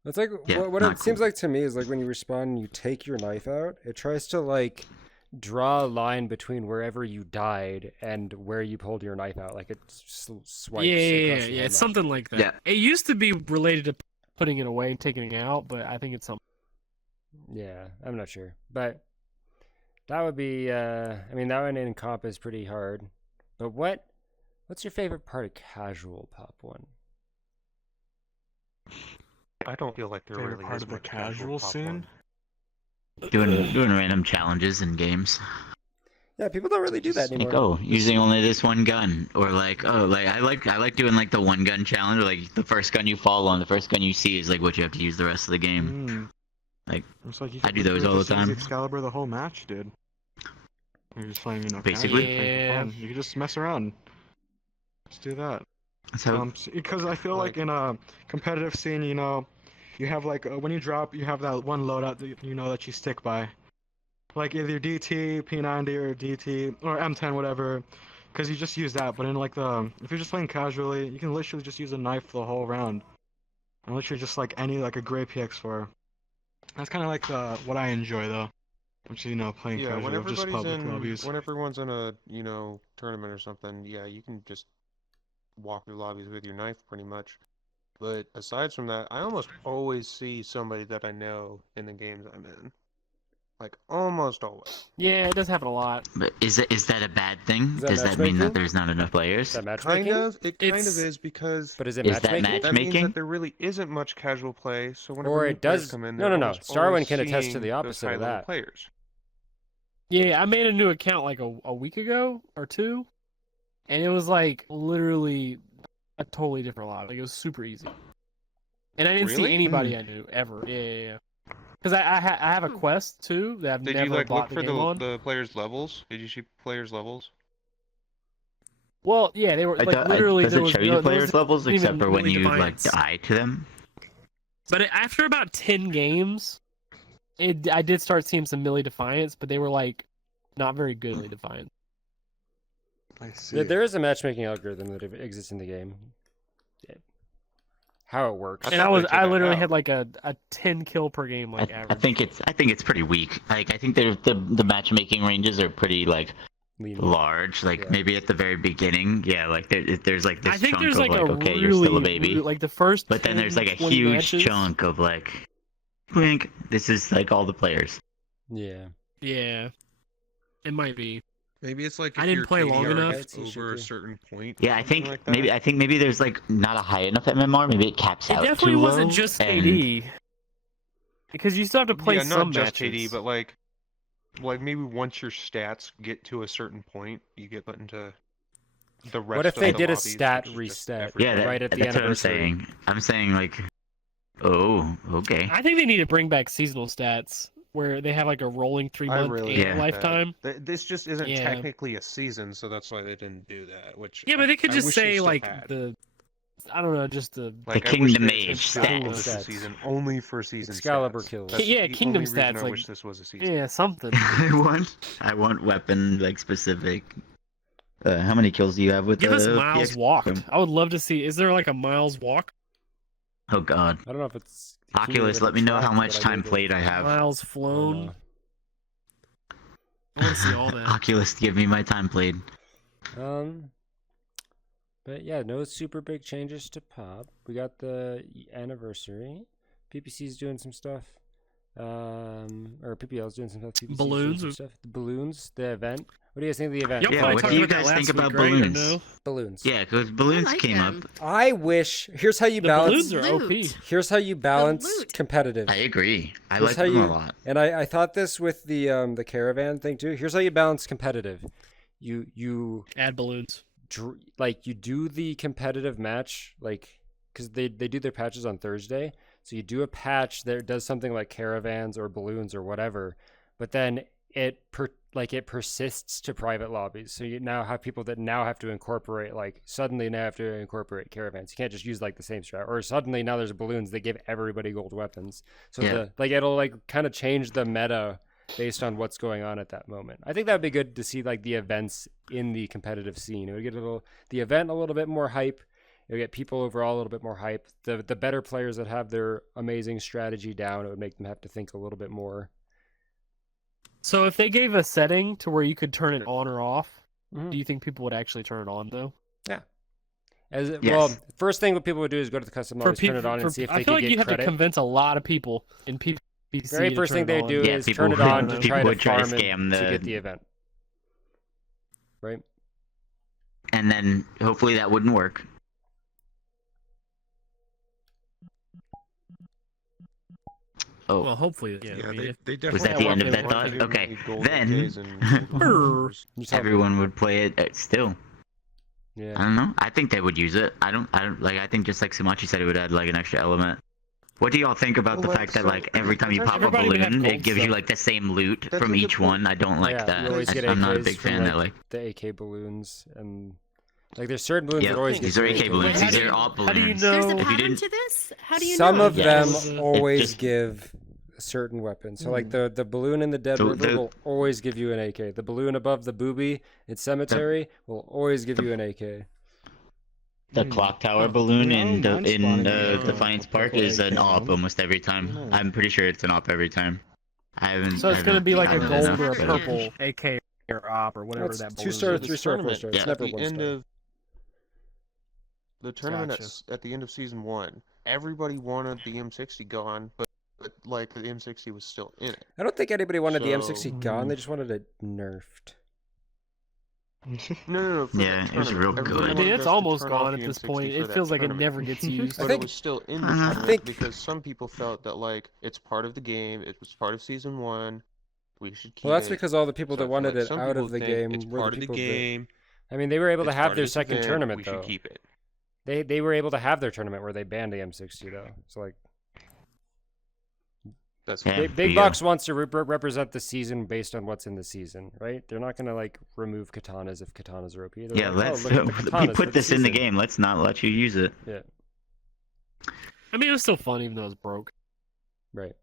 It's like Yeah, what not it seems cool. like to me is like when you respawn and you take your knife out, it tries to like draw a line between wherever you died and where you pulled your knife out. Like it swipes across the whole It's map. something like that. Yeah. It used to be related to putting it away and taking it out, but I think it's something. Yeah, I'm not sure, but that would be. I mean, that one in comp is pretty hard. But what's your favorite part of casual Pop One? I don't feel like there Favorite really part is of the much casual Pop scene? One. Doing random challenges in games. Yeah, people don't really do that Like, anymore. oh, using only this one gun, or like, oh, like I like doing like the one gun challenge, or like the first gun you fall on, the first gun you see is like what you have to use the rest of the game. Like, It's like you I could do those all the just use time. Excalibur the whole match, dude. You're just playing, Basically. casual, playing for Yeah. fun. You can just mess around. Just do that. So Because I feel like in a competitive scene, you have like when you drop, you have that one loadout that that you stick by, like either DT, P90, or DT or M10, whatever. Because you just use that. But in like if you're just playing casually, you can literally just use a knife the whole round, and literally just like a gray PX4. That's kind of like what I enjoy though. Which is, playing Yeah, casually, just public lobbies. when everyone's in a, tournament or something, yeah, you can just walk through lobbies with your knife pretty much. But aside from that, I almost always see somebody that I know in the games I'm in. Like, almost always. Yeah, it does happen a lot. but is that a bad thing? Is that Does that mean that matchmaking? there's not enough Is players? that matchmaking? It kind It's- of is because But is it Is that matchmaking? that means matchmaking? that there really isn't much casual play, so whenever Or new it players does. come in, No, they're no. almost Starwind always can attest to seeing the those opposite of high-level that. players. Yeah, I made a new account like a week ago or two, and it was like literally a totally different lot. Like it was super easy, and I didn't see Really? anybody I knew ever. Yeah. Because I have a quest too that I've Did never you like bought look for the game on. the players' levels? Did you see players' levels? Well, yeah, they were I like don't- literally does there it was show you no, the there players' wasn't levels even except for when really you like defiance. die to them? But after about 10 games, I did start seeing some melee defiance, but they were like not very good melee defiance. I see. Yeah, there is a matchmaking algorithm that exists in the game. How it works. I And thought they took I that literally out. had like a 10 kill per game like I average. think it's pretty weak. Like I think the matchmaking ranges are pretty like Lenient. large. Like Yeah. maybe at the very beginning, yeah, like there's like this I think chunk there's of like like, a okay, really, you're still a baby. like the first But then there's 10, like a 20 huge matches, chunk of like, blink. This is like all the players. Yeah. Yeah, it might be. Maybe it's like I if didn't your play long KDR enough. gets over a certain point. Yeah, I Something think like that. maybe there's like not a high enough MMR. Maybe it caps It out definitely too wasn't low, just and- KD. Because you still have to play Yeah, some not just matches. KD, but like maybe once your stats get to a certain point, you get put into the rest What if of they the did a lobbies, stat which is just reset? everybody. Yeah, that, Right at the that's what I'm anniversary. saying. I'm saying like, oh, okay. I think they need to bring back seasonal stats where they have like a rolling 3-month really and Yeah. want that. lifetime. This just isn't Yeah. technically a season, so that's why they didn't do that. Which Yeah, but they could I just wish they say still like had. I don't know, just the Like, I wish Kingdom they Age instituted stats. this a season only for season Excalibur stats. kills. That's Yeah, the Kingdom only reason stats, I like- wish this was a season. yeah something. I want weapon like specific. How many kills do you have with Give us the miles PX? walked. I would love to see. Is there like a miles walk? Oh god. I don't know if it's. Oculus, let me know how much time played I have. Miles I don't flown. know. I want to see all that. Oculus, give me my time played. But yeah, no super big changes to Pop. We got the anniversary. PPC's doing some stuff. Or PPL's doing some stuff. PPC's Balloons? doing some stuff. The balloons, the event. What do you guys think of the event? Y'all Yeah, probably what talked do you about that guys last think week, about right? Or balloons? no? Balloons. Yeah, because balloons like came them. up. I wish. Here's how you The balance. balloons are OP. Loot. Here's how you balance loot. competitive. I agree. I Here's like how them you- a lot. And I thought this with the caravan thing too. Here's how you balance competitive. You Add balloons. like you do the competitive match like because they do their patches on Thursday, so you do a patch that does something like caravans or balloons or whatever, but then like it persists to private lobbies. So you now have people that now have to incorporate, like suddenly now have to incorporate caravans. You can't just use like the same strat. Or suddenly now there's balloons that give everybody gold weapons. So it'll like kind of change the meta based on what's going on at that moment. I think that would be good to see like the events in the competitive scene. It would get the event a little bit more hype. It would get people overall a little bit more hype. The better players that have their amazing strategy down, it would make them have to think a little bit more. So if they gave a setting to where you could turn it on or off, do you think people would actually turn it on though? Yeah. Well, first thing what people would do is go to the custom lobbies, turn it on, and see if they can get credit. I feel like you have to convince a lot of people in PvC. Very first thing they do is turn it on to try to farm it to get the event. Right? And then hopefully that wouldn't work. Oh. Well, hopefully, they definitely. Was that the end of that thought? Okay, then everyone would play it still. Yeah. I don't know. I think they would use it. I don't like. I think just like Sumatchi said, it would add like an extra element. What do y'all think about the fact that like every time you pop a balloon, it gives you like the same loot from each one? I don't like that. I'm not a big fan that like the AK balloons and like there's certain balloons that always get these are AK balloons. These are all balloons. How do you know? There's a pattern to this? How do you Some know? of them always give a certain weapon. So like the balloon in the Dead River will always give you an AK. The balloon above the booby in Cemetery will always give you an AK. The clock tower balloon in Defiance Park is an AWP almost every time. I'm pretty sure it's an AWP every time. So it's gonna be like a gold or a purple AK or AWP or whatever that balloon is. 2-star, 3-star, 4-star. It's never 1-star. The tournament at the end of season 1, everybody wanted the M60 gone, but like the M60 was still in it. I don't think anybody wanted the M60 gone. They just wanted it nerfed. No. Yeah, it was real good. I mean, it's almost gone at this point. It feels like it never gets used. But it was still in the tournament because some people felt that like it's part of the game. It was part of season 1. We should keep it. Well, that's because all the people that wanted it out of the game it's were part the of the people game. I mean, they were able to have their second tournament we though. Should keep it. They were able to have their tournament where they banned the M60 though. So like. That's Big Box wants to represent the season based on what's in the season, right? They're not gonna like remove katanas if katanas are OP. They're let's we put this in the game. Let's not let you use it. Yeah. I mean, it was still fun even though it was broke. Right.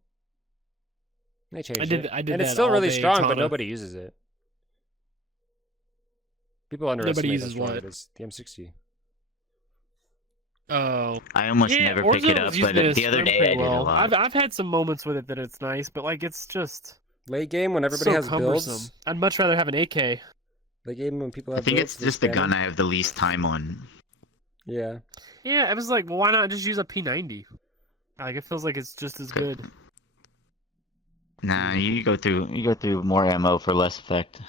They changed it. I did and that it's still really strong, Tana. but nobody uses it. People underestimate uses how strong what? it is. The M60. Oh, I almost never pick it up, but the other day I did a lot. I've had some moments with it that it's nice, but like it's just late game when everybody has cumbersome. builds. I'd much rather have an AK. Late game when people have I think builds, it's just the gun I have the least time on. Yeah. Yeah, I was like, well, why not just use a P90? Like it feels like it's just as good. Nah, you go through more ammo for less effect.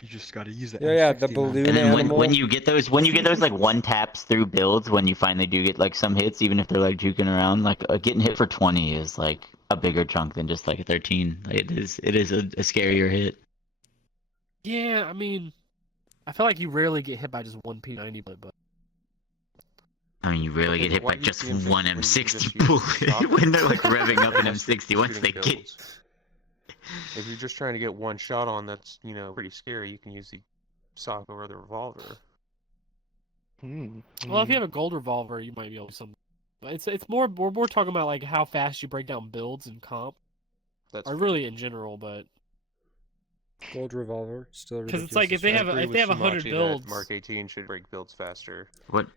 You just gotta use it. Yeah, the balloon and then animal. when you get those like one taps through builds, when you finally do get like some hits, even if they're like juking around, like getting hit for 20 is like a bigger chunk than just like a 13. Like, it is a scarier hit. Yeah, I mean, I feel like you rarely get hit by just one P90 bullet, but. I mean, you rarely get hit by just one M60 bullet when they're like revving up an M60 once they get. If you're just trying to get one shot on, that's pretty scary. You can use the sock or the revolver. Well, if you have a gold revolver, you might be able to some. It's more we're more talking about like how fast you break down builds and comp. Or really in general, but. Gold revolver still because it's like if they have 100 builds. Mark 18 should break builds faster. What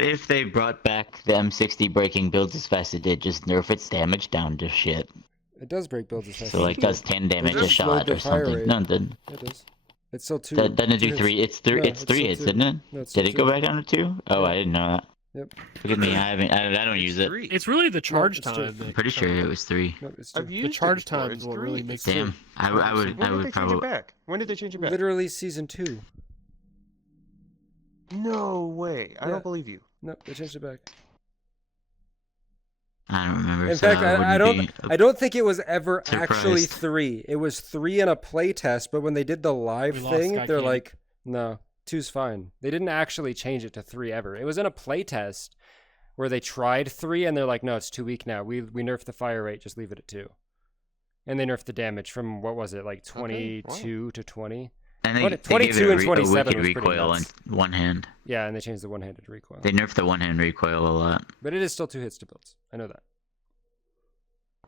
if they brought back the M60 breaking builds as fast as it did? Just nerf its damage down to shit. It does break builds as fast. So like does 10 damage a shot or something. Rate. No, it doesn't. It does. It's still 2. Doesn't it do 3? It's 3. It's 3 hits, isn't it? No, did it go back down to 2? Oh, I didn't know that. Yep. Look at me. I don't use it. It's really the charge time. I'm pretty sure it was 3. No, it's the charge time is what really makes it. Damn. I would probably. When did they change it back? Literally season 2. No way. I don't believe you. No, they changed it back. I don't remember. In fact, I don't think it was ever actually 3. It was 3 in a play test, but when they did the live thing, they're like, no, 2's fine. They didn't actually change it to 3 ever. It was in a play test where they tried 3 and they're like, no, it's too weak now. We nerfed the fire rate, just leave it at 2. And they nerfed the damage from, what was it, like Okay, wow. 22 to 20? And they 22 gave it and a 27 wicked was pretty recoil on nuts. one hand. Yeah, and they changed the one-handed recoil. They nerfed the one-hand recoil a lot. But it is still 2 hits to builds. I know that.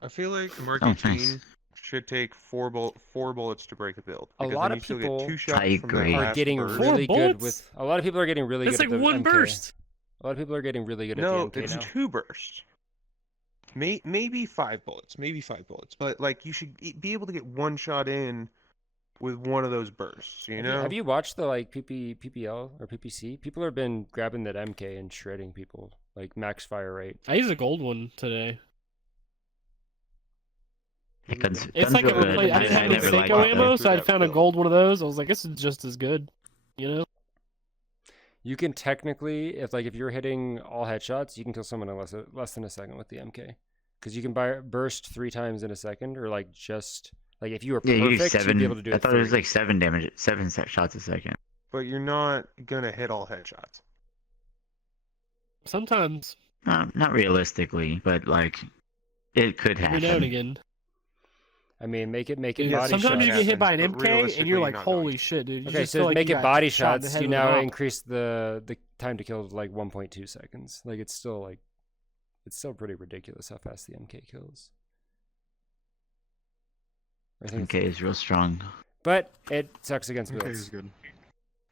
I feel like the Mark Oh, 18 nice. should take four bullets to break a build. A Because lot then of you still people get 2 shots I from agree. that Are last getting burst. really good bullets? with... A lot of people are getting really That's good like at the one MK. burst. A lot of people are getting really good No, at the MK it's now. 2 bursts. Maybe 5 bullets. But like you should be able to get 1 shot in with one of those bursts. You know? Have you watched the like PPL or PPC? People have been grabbing that MK and shredding people like max fire rate. I used a gold one today. Yeah, guns It's like are a good. replace. I didn't have any never liked Seiko it, ammo, though. so I That found a build. gold one of those. I was like, this is just as good. You know? You can technically, if you're hitting all headshots, you can kill someone in less than a second with the MK, because you can burst 3 times in a second, or like just like if you were Yeah, you do perfect, you'd 7. be able to do I it. thought it was 3. like 7 damage, 7 shots a second. But you're not gonna hit all headshots. Sometimes, Not realistically, but like it could every happen. now and again. I mean, make it Dude, body sometimes shots. you get hit by an happens, but MK and realistically, you're you're like, not going holy to. shit, dude. You Okay, just so feel like make you it got body shot in the shots. head You with a now rock. increase the time to kill to like 1.2 seconds. Like it's still pretty ridiculous how fast the MK kills. I think, MK is real strong. but it sucks against Okay, builds. is good.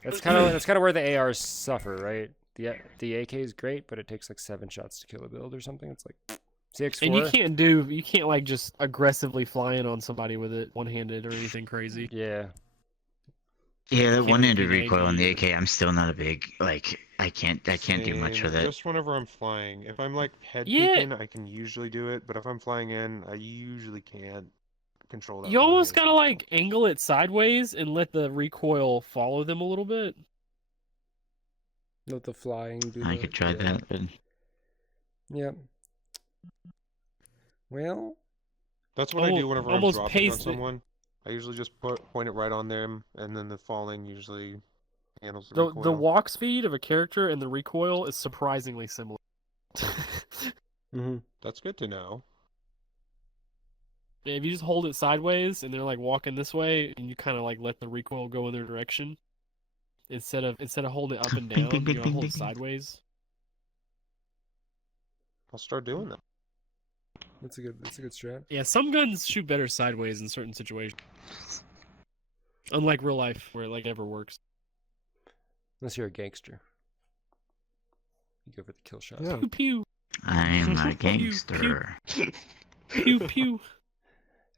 That's kind of where the ARs suffer, right? The AK is great, but it takes like 7 shots to kill a build or something. It's like CX4. And you can't like just aggressively fly in on somebody with it one-handed or anything crazy. Yeah. Yeah, that Can't one-handed really recoil on the either. AK, I'm still not a big like. I can't do much Same, with it. Just whenever I'm flying. If I'm like head Yeah. peeking, I can usually do it. But if I'm flying in, I usually can't control that. You almost one-handed gotta recoil. like angle it sideways and let the recoil follow them a little bit. Let the flying do I the- could try yeah. that, but Yep. Well, That's what I do whenever I'm almost dropping on pace it. someone. I usually just point it right on them, and then the falling usually handles the The recoil. walk speed of a character and the recoil is surprisingly similar. mm-hmm. That's good to know. Yeah, if you just hold it sideways and they're like walking this way, and you kind of like let the recoil go in their direction, instead of holding it up and Bing, down, bing, bing, you bing, hold bing, it bing. sideways. I'll start doing that. That's a good strat. Yeah, some guns shoot better sideways in certain situations. Unlike real life, where it like never works. Unless you're a gangster. You go for the kill shot. Yeah. Pew pew I am a gangster. pew pew.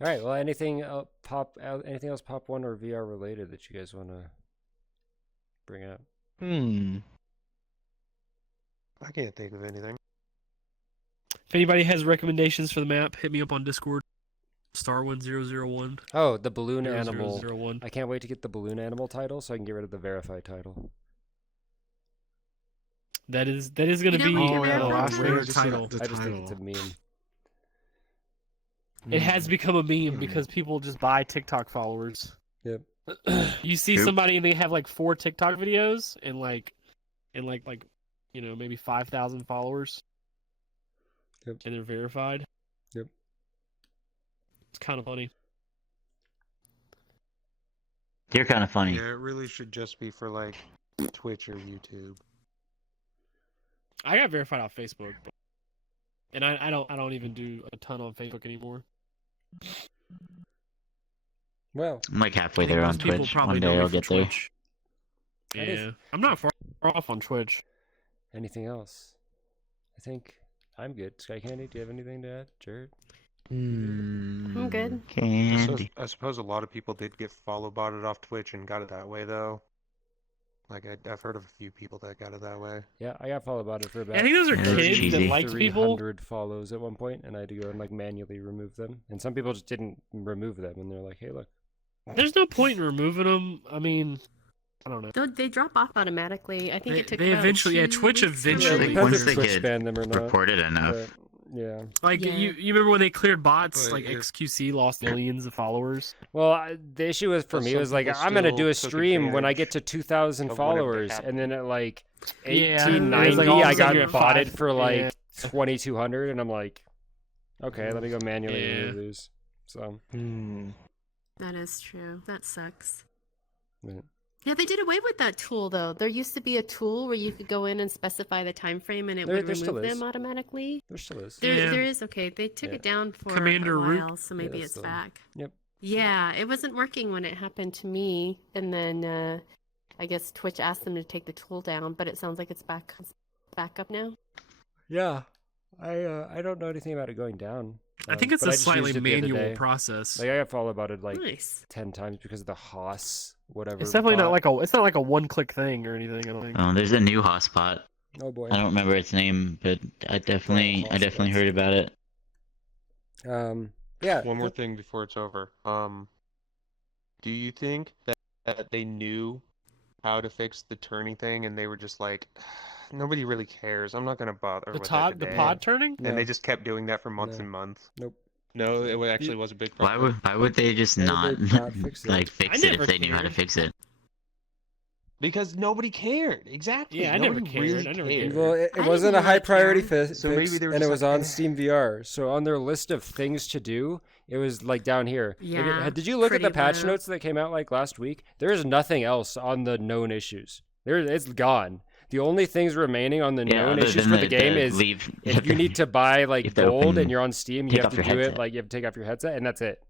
All right. Well, anything else Pop 1 or VR related that you guys want to bring up? I can't think of anything. If anybody has recommendations for the map, hit me up on Discord. StarwindVR. Oh, the balloon animal. 0001. I can't wait to get the balloon animal title so I can get rid of the verified title. That is going to You be don't Oh, get yeah, that the one? last rare one was just title. the I just think it's a title. meme. It has become a meme because people just buy TikTok followers. Yep. You see True. somebody and they have like 4 TikTok videos and maybe 5,000 followers. Yep. And they're verified. Yep. It's kind of funny. You're kind of funny. Yeah, it really should just be for like Twitch or YouTube. I got verified off Facebook, and I don't even do a ton on Facebook anymore. Well, I'm like halfway I think there on most people Twitch. probably One know day me I'll from get there. Twitch. That is- Yeah, I'm not far off on Twitch. anything else? I think I'm good. Skycandy, do you have anything to add? Jared? I'm good. Candy. I suppose a lot of people did get follow botted off Twitch and got it that way though. Like I've heard of a few people that got it that way. Yeah, I got followed about it for about I think those are Yeah, that's kids that cheesy. liked people. 300 follows at one point, and I had to go and like manually remove them. And some people just didn't remove them, and they're like, "Hey, look." There's no point in removing them. I mean, I don't know. They drop off automatically. I think it took They about eventually- yeah, 2 Twitch weeks for eventually- mine. Depends Once if they Twitch get banned them or not. Reported enough. But, yeah. Like Yeah. you remember when they cleared bots? But Like if- XQC lost millions of followers. Well, the issue was for But me some was like people I'm gonna do a still took stream when I advantage get to 2,000 of whatever followers, happened. and then at like Yeah, it was 1890, like all of a I sudden got you're at botted 5. for like Yeah. 2,200, and I'm like, okay, let me go manually Yeah. remove these. So. That is true. That sucks. Yeah. Yeah, they did away with that tool though. There used to be a tool where you could go in and specify the time frame, and it would There still remove is. them automatically. There still is. There is. Okay, they took it down for Commander a Root. while, so maybe that's it's still- back. Yep. Yeah, it wasn't working when it happened to me, and then I guess Twitch asked them to take the tool down, but it sounds like it's back up now. Yeah. I don't know anything about it going down. I think it's but a I just slightly used it the other manual day. process. Like I got followed about it like Nice. 10 times because of the Haas whatever. It's definitely not bot. like a one-click thing or anything. I don't think. Oh, there's a new hotspot. Oh boy. I don't remember its name, but I definitely heard about it. Yeah. One more thing before it's over. Do you think that they knew how to fix the turning thing and they were just like, nobody really cares. I'm not gonna bother The with pod, it the today." pod turning. And they just kept doing that for months No. and months. Nope. No, it actually was a big Why problem. would they just Why not, would they not fix it? like fix I it never if they knew how to cared. fix it? Because nobody cared. Exactly. Yeah, I never Nobody cared. really I never cared. cared. Well, it I wasn't didn't a high really priority care. fix, So maybe they were and it just was like, on "Eh." Steam VR. So on their list of things to do, it was like down here. Like, Yeah, did you look at the pretty patch low. notes that came out like last week? There is nothing else on the known issues. It's gone. The only things remaining on the Yeah, known other issues than for the game is leave. if you need to buy like have to gold open- and you're on Steam, you take have off to your do it headset. like you have to take off your headset, and that's it.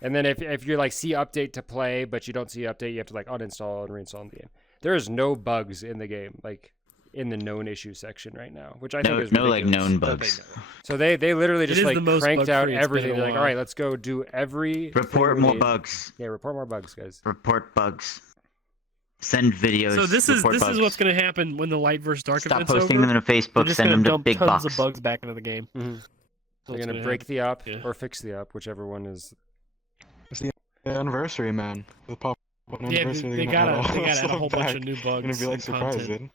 And then if you're like see update to play, but you don't see update, you have to like uninstall and reinstall the game. There is no bugs in the game, like in the known issue section right now, which I think is No like ridiculous. known That they bugs. know. So they literally It just is like the most cranked out bug-free it's been in everything. a They're like, all while. right, let's go do every Report more bugs. Yeah, report more bugs, guys. Report bugs. Send videos. So this is report bugs. what's going to happen when the light versus dark Stop event's posting over. them to They're Facebook. just Send gonna them to dump Big tons Box. of bugs back into the game. Mm-hmm. That's They're what's gonna gonna break happen. the app Yeah. or fix the app, whichever one is. It's the anniversary, man. The pop Yeah, anniversary. they they're gonna gotta add all add a stuff whole bunch back. of new bugs. Gonna be like and surprised, content.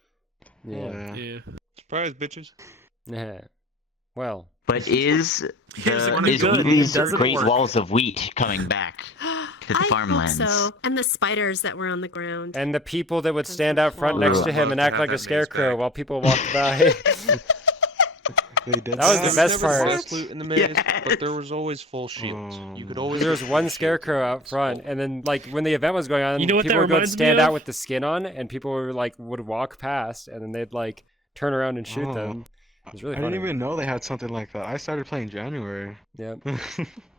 dude. Yeah. Yeah. Surprise, bitches. Yeah. Well, But is Here's the one is good. Wheatley's It doesn't Great work. Walls of Wheat coming back to the I farmlands? hope so. And the spiders that were on the ground. and the people that would Those stand were out front cool. next Ooh, to I'd him love and to act have like that a maze scarecrow back. while people walked by. They did That was the that. best Never part. lost loot in the maze, Yes. but there was always full shields. You could always. There was get one full scarecrow shields. out front, and then like when the event was going on, You know what people that would go and reminds me stand out of? with the skin on, and people were like would walk past, and then they'd like turn around and shoot Oh. them. It was really I funny. didn't even know they had something like that. I started playing January. Yeah.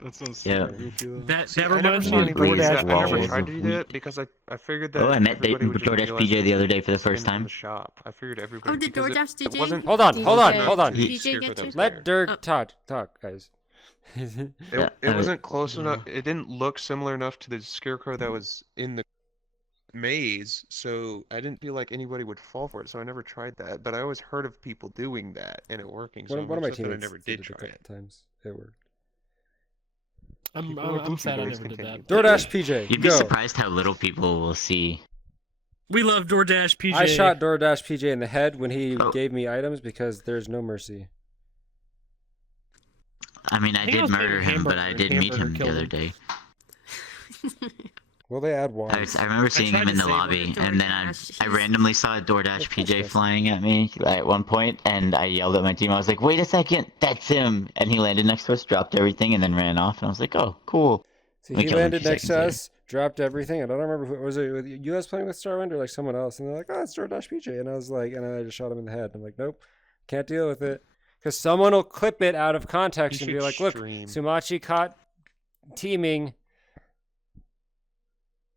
That's so Yeah. super goofy, though. That See, I reminds never me saw of anybody do Blaze that. DoorDash. I never Walls tried of to do Wheat. that because I figured that Oh, I met everybody would just DoorDash realize PJ the other day for the spin first it in time. the shop. I figured everybody. Oh, did because DoorDash it DJ? wasn't. Hold on, hold on, DJ hold on. DJ Scarecrow get that you? was Let there. Dirk Oh. talk, guys. It, Yeah, it wasn't close enough. It didn't look similar enough to the scarecrow that was in the maze, so I didn't feel like anybody would fall for it. So I never tried that. But I always heard of people doing that and it working. So One of my I'm upset that I teammates never did did it a try couple it. times. It worked. I'm People are goofy, sad I boys, never did continue. that. DoorDash PJ, You'd be go. surprised how little people will see. We love DoorDash PJ. I shot DoorDash PJ in the head when he Oh. gave me items because there's no mercy. I mean, I think I did was playing murder him, but I Hamburger, did and meet him Hamburger the killed other him. day. Will they add I, wands? I remember seeing tried him in to the save him. lobby, and then DoorDash, I he's- randomly saw a DoorDash Of course PJ yes. flying at me at one point, and I yelled at my team. I was like, "Wait a second, that's him!" And he landed next to us, dropped everything, and then ran off. And I was like, "Oh, cool." See, We he killed him landed 2 next to seconds us, dropped everything. I don't remember who was it. You guys playing with Starwind or like someone else? And they're like, "Oh, it's DoorDash PJ," and I was like, and I just shot him in the head. I'm like, "Nope, can't deal with it," because someone will clip it out of context You and be should like, "Look, stream. Sumatchi caught teaming."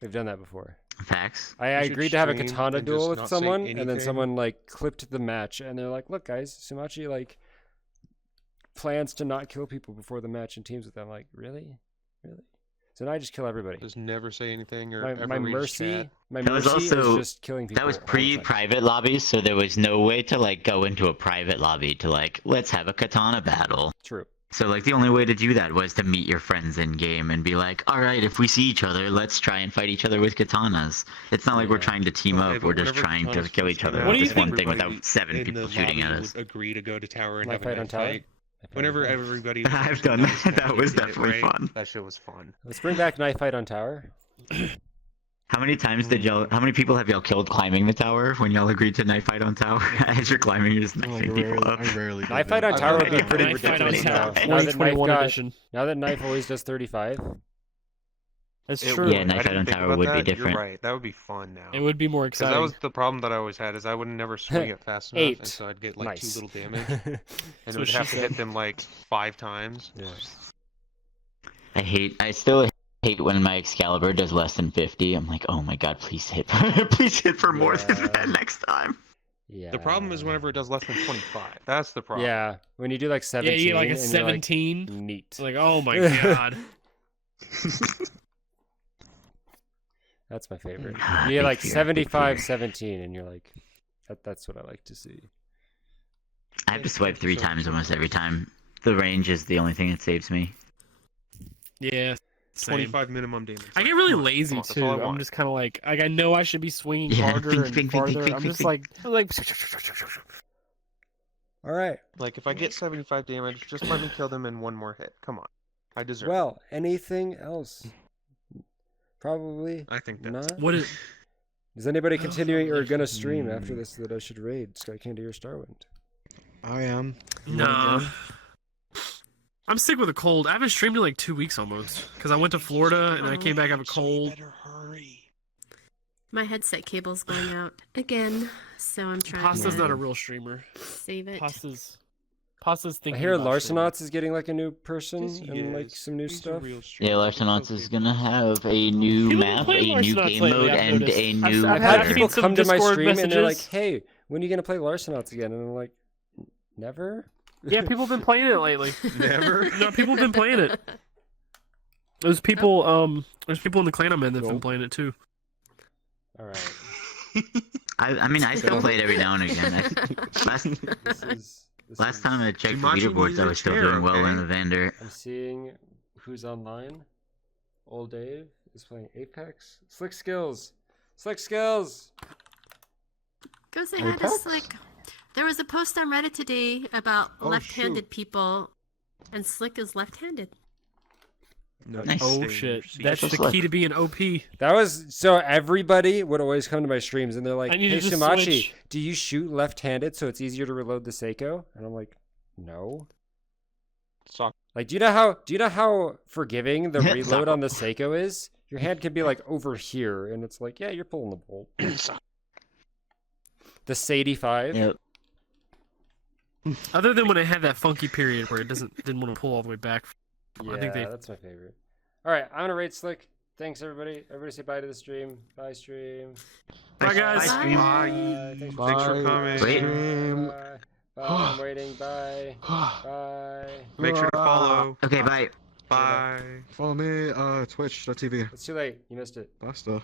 We've done that before. Facts. I You should agreed to have a stream katana and duel just with not say someone, and then anything. someone like clipped the match, and they're like, "Look, guys, Sumatchi like plans to not kill people before the match and teams with them." Like, really? So now I just kill everybody. Just never say anything or My ever read his mercy, chat. my That was mercy is also- just killing people. That was all the time. pre-private lobbies, so there was no way to like go into a private lobby to like, let's have a katana battle. True. So like the only way to do that was to meet your friends in game and be like, all right, if we see each other, let's try and fight each other with katanas. It's not like we're Yeah. trying to team Okay, up. but We're just whenever trying to katanas kill first each other came What with do you this think one thing everybody without 7 in people the shooting at lobby us. would agree to go to tower and Knife have a fight on knife tower? fight. Whenever everybody was I've actually done nice that. and That was did it definitely right, fun. That shit was fun. Let's bring back knife fight on tower. How many times did y'all? How many people have y'all killed climbing the tower when y'all agreed to knife fight on tower? As you're climbing, you're just Like, knifing people up. I rarely. Knife fight on I've tower done would be that. pretty Knife fight on ridiculous now. tower, Now that knife 2021 got, edition. now that knife always does 35. That's It true. would. Yeah, knife I fight didn't on think tower about would be that. different. You're right. That would be fun now. It would be more Because exciting. that was the problem that I always had, is I would never swing it fast enough, 8. and so I'd get like Nice. too little damage, and That's it would what have she to hit said. them like 5 times. Yeah. I still hate when my Excalibur does less than 50. I'm like, oh my god, please hit, please hit for more than Yeah. that next time. Yeah. The problem is whenever it does less than 25. That's the problem. Yeah, when you do like Yeah, 17. you get like a and you're 17. Like, neat. Like, oh my god. That's my favorite. Ah, You get big like fear, big 75, fear. 17, and you're like, that's what I like to see. I have to swipe 3 times almost every time. The range is the only thing that saves me. Yeah. Same. 25 minimum damage. I Like, get really come on, lazy come on, that's too. all I I'm want. just kind of like I know I should be swinging Yeah, harder bing, and bing, bing, bing, farther. bing, I'm bing, just bing. like. All right. Like, if I get 75 damage, just let me kill them in one more hit. Come on. I deserve Well, anything else? Probably I think that's not. What is? Is anybody continuing or gonna stream after this that I should raid Skycandy or Starwind? I am. Nah. I'm sick with a cold. I haven't streamed in like 2 weeks almost because I went to Florida and I came back. I have a cold. My headset cable's going out again, so I'm trying Pasta's to not a real streamer. save it. Pasta's I thinking. hear about streaming. Larsenauts is getting like a new person and like some new stuff. Yeah, Larsenauts is gonna have a new People map, play a new Larsenauts game lately, mode, I've and noticed. a I've- new. I've I've had I've people seen some come to my Discord stream and they're like, messages. "Hey, when are you gonna play Larsenauts again?" And I'm like, "Never." Yeah, people have been playing it lately. Never. No, people have been playing it. There's people in the clan I'm in that've been Nope. playing it too. All right. I mean, I still play it every now and again. Last time I checked the Sumatchi leaderboards, needs I a was still chair, doing well okay? in the Vander. I'm seeing who's online. Old Dave is playing Apex. Slick Skills. Slick Skills. Go say hi to Slick. There was a post on Reddit today about Oh, left-handed people, and Slick is left-handed. Nice. Oh shit, that's Just the like- key to being OP. That was so everybody would always come to my streams and they're like, I need "Hey to just Sumatchi, switch." do you shoot left-handed so it's easier to reload the Seiko?" And I'm like, "No." Sock. Like, do you know how forgiving the reload on the Seiko is? Your hand can be like over here, and it's like, yeah, you're pulling the bolt. The Sadie 5. Yep. Other than when it had that funky period where it didn't want to pull all the way back. Yeah, I think they. that's my favorite. All right, I'm gonna rate Slick. Thanks everybody. Everybody say bye to the stream. Bye stream. Bye guys. Bye. Thanks for Thanks for Bye. coming. Wait. Bye. Bye. I'm waiting. Bye. Bye. Make sure to follow. Okay, bye. Bye. Follow me, twitch.tv. It's too late. You missed it. Basta.